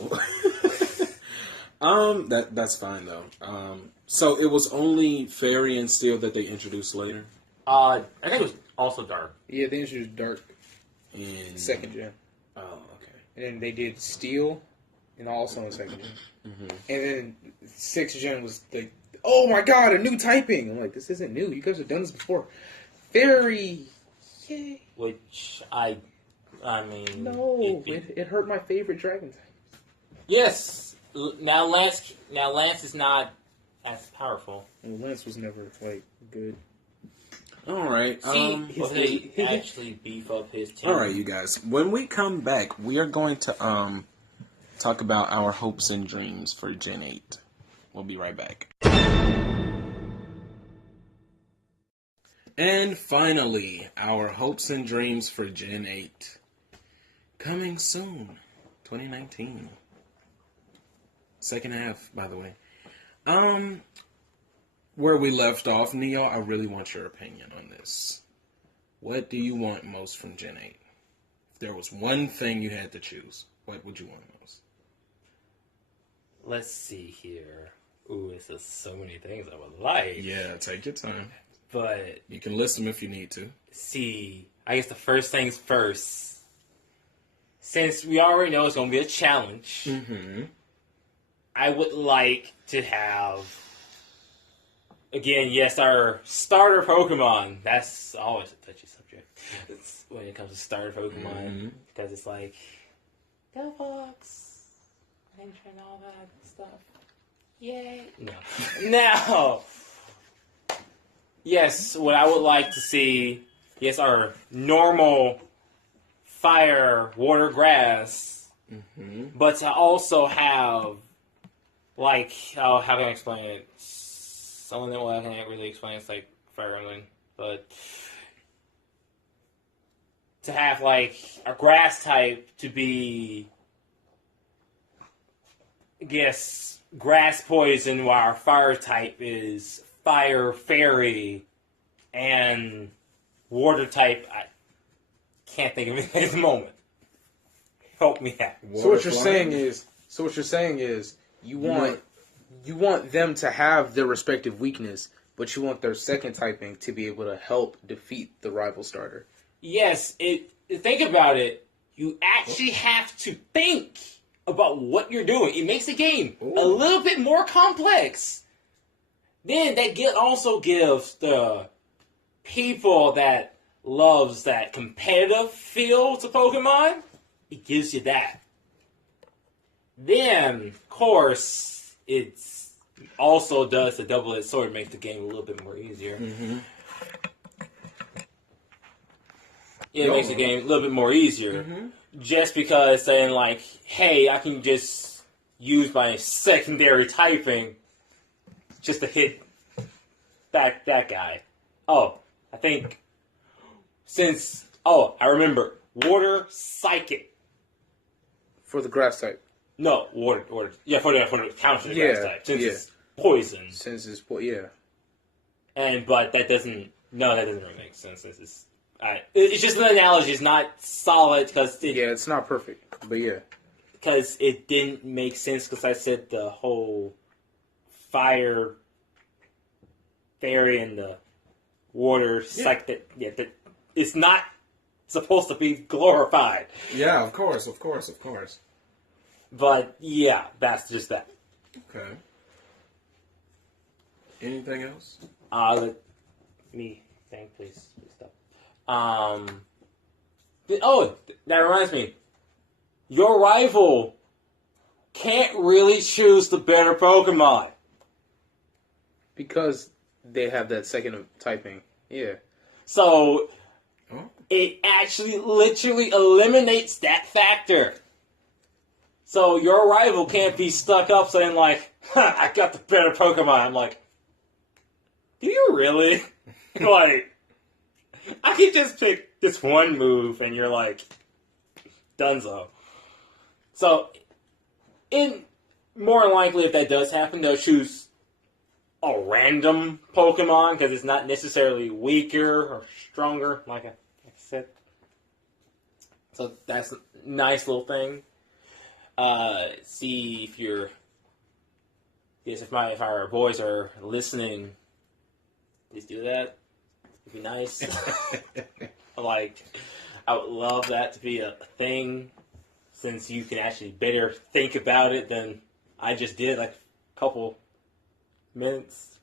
That's fine though. So it was only Fairy and Steel that they introduced later. I think it was also dark. Yeah, they introduced dark In second gen. Oh, okay. And then they did steel and also in second gen. Mm-hmm. And then sixth gen was like, oh my god, a new typing. I'm like, this isn't new. You guys have done this before. Fairy. Yay. Which I mean, No, it hurt my favorite dragon type. yes. Now Lance is not as powerful. And Lance was never like good. All right. See, he actually beef up his team. All right, you guys. When we come back, we are going to talk about our hopes and dreams for Gen 8. We'll be right back. And finally, our hopes and dreams for Gen 8. Coming soon. 2019. Second half, by the way. Where we left off, Neo, I really want your opinion on this. What do you want most from Gen 8? If there was one thing you had to choose, what would you want most? Let's see here. Ooh, it's just so many things I would like. Yeah, take your time. But You can list them if you need to. see, I guess the first things first. Since we already know it's going to be a challenge, Mm-hmm. I would like to have, again, yes, our starter Pokemon. That's always a touchy subject when it comes to starter Pokemon. Mhm. Because it's like, Delphox, and all that stuff. Yay. No. Now, yes, what I would like to see, yes, our normal fire, water, grass, Mm-hmm. but to also have, like, how can I explain it? Some of them, well, I can't really explain it's like fire rumbling, but to have, like, a grass type to be, I guess, grass poison, while our fire type is fire fairy, and water type, I can't think of anything at the moment. Help me out. So what you're saying is you want them to have their respective weakness, but you want their second typing to be able to help defeat the rival starter. Yes, think about it. You actually have to think about what you're doing. It makes the game a little bit more complex. Then that also gives the people that loves that competitive feel to Pokemon, it gives you that. Then, of course, it's also does the double-edged sword, makes the game a little bit more easier. Mm-hmm. It makes the game a little bit more easier. Mm-hmm. Just because saying like, hey, I can just use my secondary typing just to hit that guy. Oh, I think I remember water psychic. For the grass type. No, water. Yeah, for the counter the Yeah, grass type. Since yeah. it's poison. Since it's yeah. But that doesn't really make sense. It's just an analogy. It's not solid because It's not perfect, but yeah. because it didn't make sense because I said the whole fire fairy and the water that it's not supposed to be glorified. Yeah, of course. But yeah, that's just that. Okay. Anything else? Let me think, please stop. That reminds me. Your rival can't really choose the better Pokemon. Because they have that second of typing. Yeah. So, it actually literally eliminates that factor. So, your rival can't be stuck up saying, like, I got the better Pokemon. I'm like, do you really? Like, I could just pick this one move and you're like, donezo. So, more likely if that does happen, they'll choose a random Pokemon because it's not necessarily weaker or stronger, like I said. So that's a nice little thing. See if if our boys are listening, please do that. It'd be nice. Like, I would love that to be a thing, since you can actually better think about it than I just did, like a couple minutes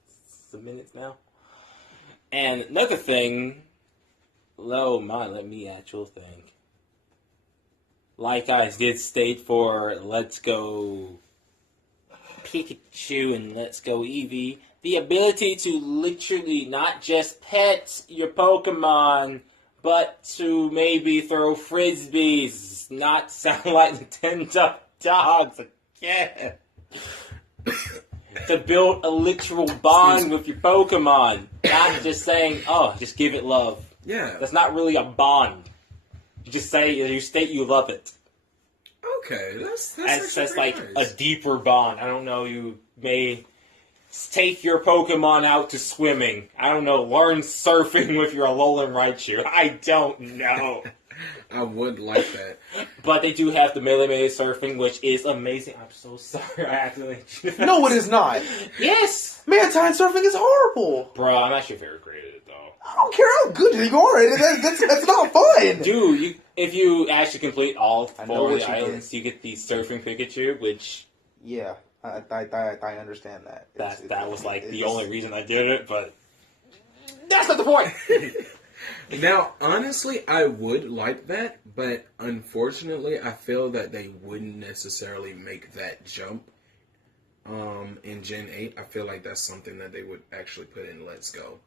now. And another thing, let me actually think. Like I did state for Let's Go Pikachu and Let's Go Eevee, the ability to literally not just pet your Pokemon, but to maybe throw frisbees, not sound like Nintendo dogs again. To build a literal bond with your Pokemon, not just saying, "Oh, just give it love." Yeah, that's not really a bond. You state you love it. Okay, that's like nice. A deeper bond. I don't know. You may take your Pokemon out to swimming. I don't know. Learn surfing with your Alolan Raichu. I don't know. I would like that. But they do have the Melee surfing, which is amazing. I'm so sorry. I accidentally... No, it is not. Yes! Mantine surfing is horrible. Bro, I'm actually very great at it, though. I don't care how good you are. That's not fun. Dude, if you actually complete all 4 of the islands, get. you get the surfing Pikachu, which... Yeah, I understand that. That was like the only reason I did it, but... That's not the point! Now, honestly, I would like that, but unfortunately, I feel that they wouldn't necessarily make that jump in Gen 8. I feel like that's something that they would actually put in Let's Go.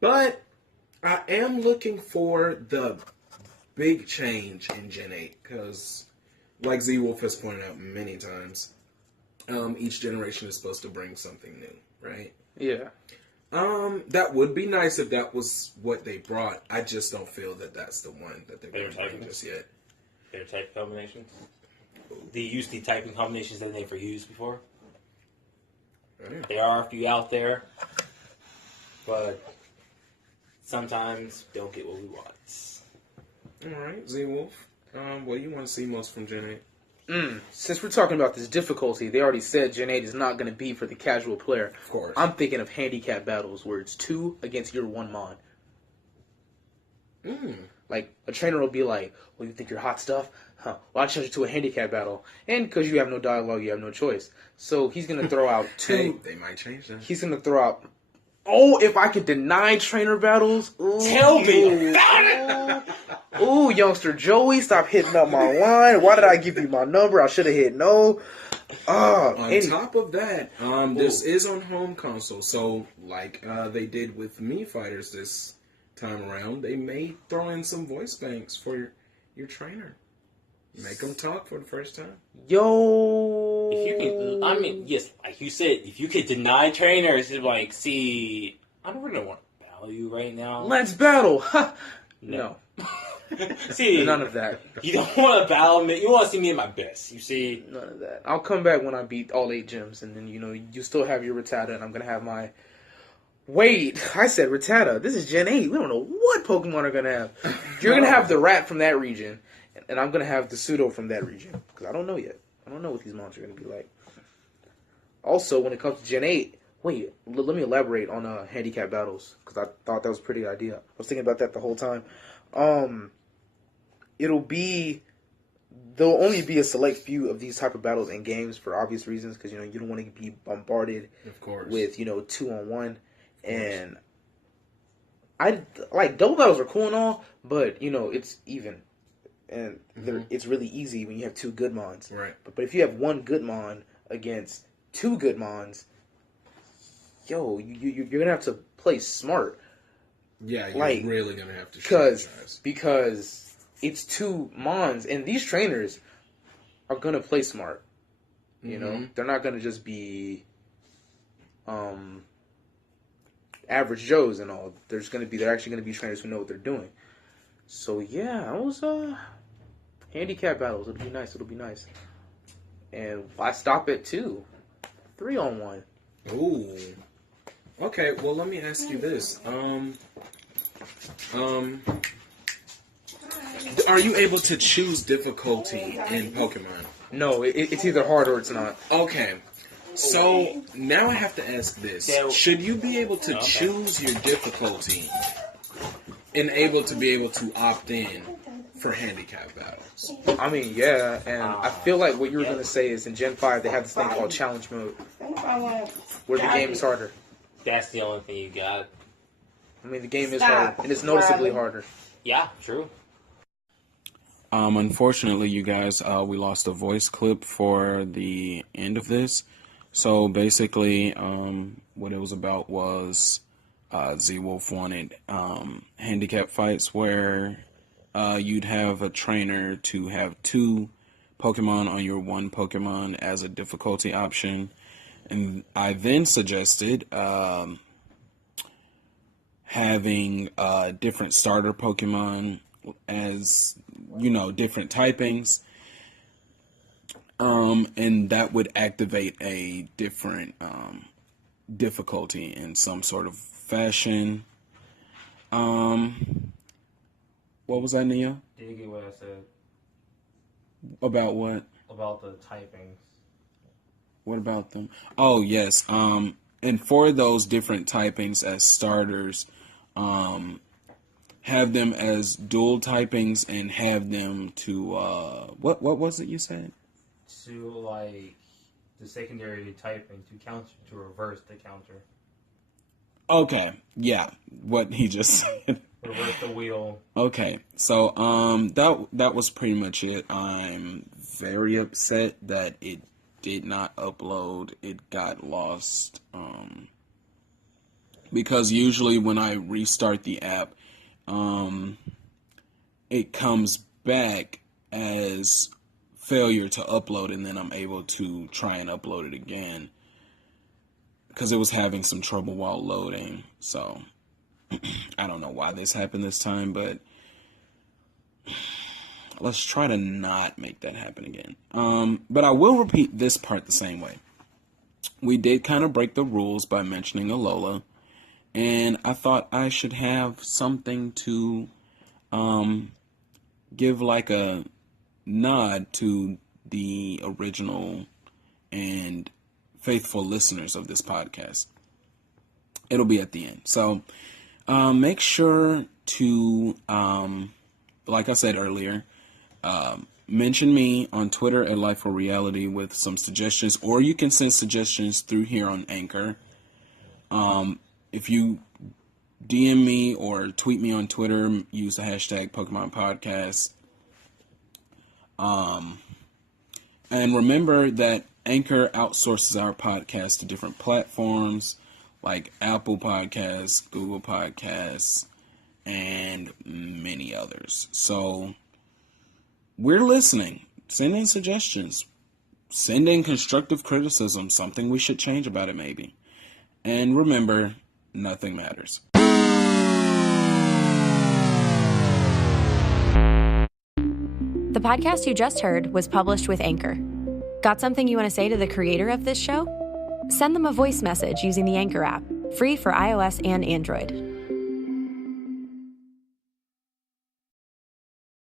But I am looking for the big change in Gen 8, because, like Z-Wolf has pointed out many times, each generation is supposed to bring something new, right? Yeah. That would be nice if that was what they brought. I just don't feel that that's the one that they're going to bring just yet. Their type combinations? They use the typing combinations that they never used before. Yeah. There are a few out there, but sometimes don't get what we want. Alright, Z-Wolf. What do you want to see most from Gen 8? Since we're talking about this difficulty, they already said Gen 8 is not going to be for the casual player. Of course. I'm thinking of handicap battles where it's 2 against your 1 mon. Like, a trainer will be like, well, you think you're hot stuff? Huh. Well, I'll challenge you to a handicap battle. And because you have no dialogue, you have no choice. So he's going to throw out 2. Hey, they might change that. He's going to throw out... Oh, if I could deny trainer battles... Ooh, Tell me about it! Ooh, youngster Joey, stop hitting up my line. Why did I give you my number? I should have hit no. On top of that, this is on home console, so like they did with Mii Fighters this time around, they may throw in some voice banks for your trainer. Make them talk for the first time. Yo. If you can, I mean, yes, like you said, if you could deny trainers, it's like, see, I don't really want to battle you right now. Let's battle. No. See, none of that. You don't want to battle me. You want to see me at my best. You see, none of that. I'll come back when I beat all 8 gyms, and then you still have your Rattata, and I'm gonna have my. Wait, I said Rattata. This is Gen 8. We don't know what Pokemon are gonna have. You're gonna have the rat from that region, and I'm gonna have the Pseudo from that region because I don't know yet. I don't know what these monsters are gonna be like. Also, when it comes to Gen 8, wait, let me elaborate on handicap battles because I thought that was a pretty good idea. I was thinking about that the whole time. there'll only be a select few of these type of battles in games for obvious reasons, because you don't want to be bombarded Of course. with 2-on-1, and I like double battles are cool and all, but it's even, and it's really easy when you have two good mons. Right. But if you have one good mon against two good mons, you're gonna have to play smart. Yeah, you're really gonna have to strategize. Because it's two mons, and these trainers are gonna play smart. They're not gonna just be average Joes and all. They're actually gonna be trainers who know what they're doing. So yeah, it was handicap battles. It'll be nice. And why stop at 2? 3-on-1. Ooh. Okay, well let me ask you this. Are you able to choose difficulty in Pokemon? No, it's either hard or it's not. Okay. So now I have to ask this: should you be able to choose your difficulty and able to opt in for handicap battles? I mean, yeah, and I feel like what you were gonna say is in Gen 5 they have this thing called challenge mode, where the game is harder. That's the only thing you got. I mean, the game is harder, and it's noticeably harder. Yeah, true. Unfortunately, you guys, we lost a voice clip for the end of this. So basically, what it was about was Z-Wolf wanted handicap fights where you'd have a trainer to have 2 Pokemon on your one Pokemon as a difficulty option. And I then suggested having different starter Pokemon as, different typings. And that would activate a different difficulty in some sort of fashion. What was that, Nia? Did you get what I said? About what? About the typings. What about them? Oh, yes. And for those different typings as starters, have them as dual typings and have them to, what was it you said? To, the secondary typing to reverse the counter. Okay, yeah, what he just said. Reverse the wheel. Okay, so, that was pretty much it. I'm very upset that it did not upload. It got lost, because usually when I restart the app, it comes back as failure to upload, and then I'm able to try and upload it again because it was having some trouble while loading. So I don't know why this happened this time, but let's try to not make that happen again. But I will repeat this part the same way. We did kind of break the rules by mentioning Alola, and I thought I should have something to give like a nod to the original and faithful listeners of this podcast. It'll be at the end. So make sure to, like I said earlier, mention me on Twitter at Life for Reality with some suggestions, or you can send suggestions through here on Anchor. If you DM me or tweet me on Twitter, use the hashtag Pokemon Podcast. And remember that Anchor outsources our podcast to different platforms like Apple Podcasts, Google Podcasts, and many others. So we're listening. Send in suggestions. Send in constructive criticism, something we should change about it maybe. And remember, nothing matters. The podcast you just heard was published with Anchor. Got something you want to say to the creator of this show? Send them a voice message using the Anchor app, free for iOS and Android.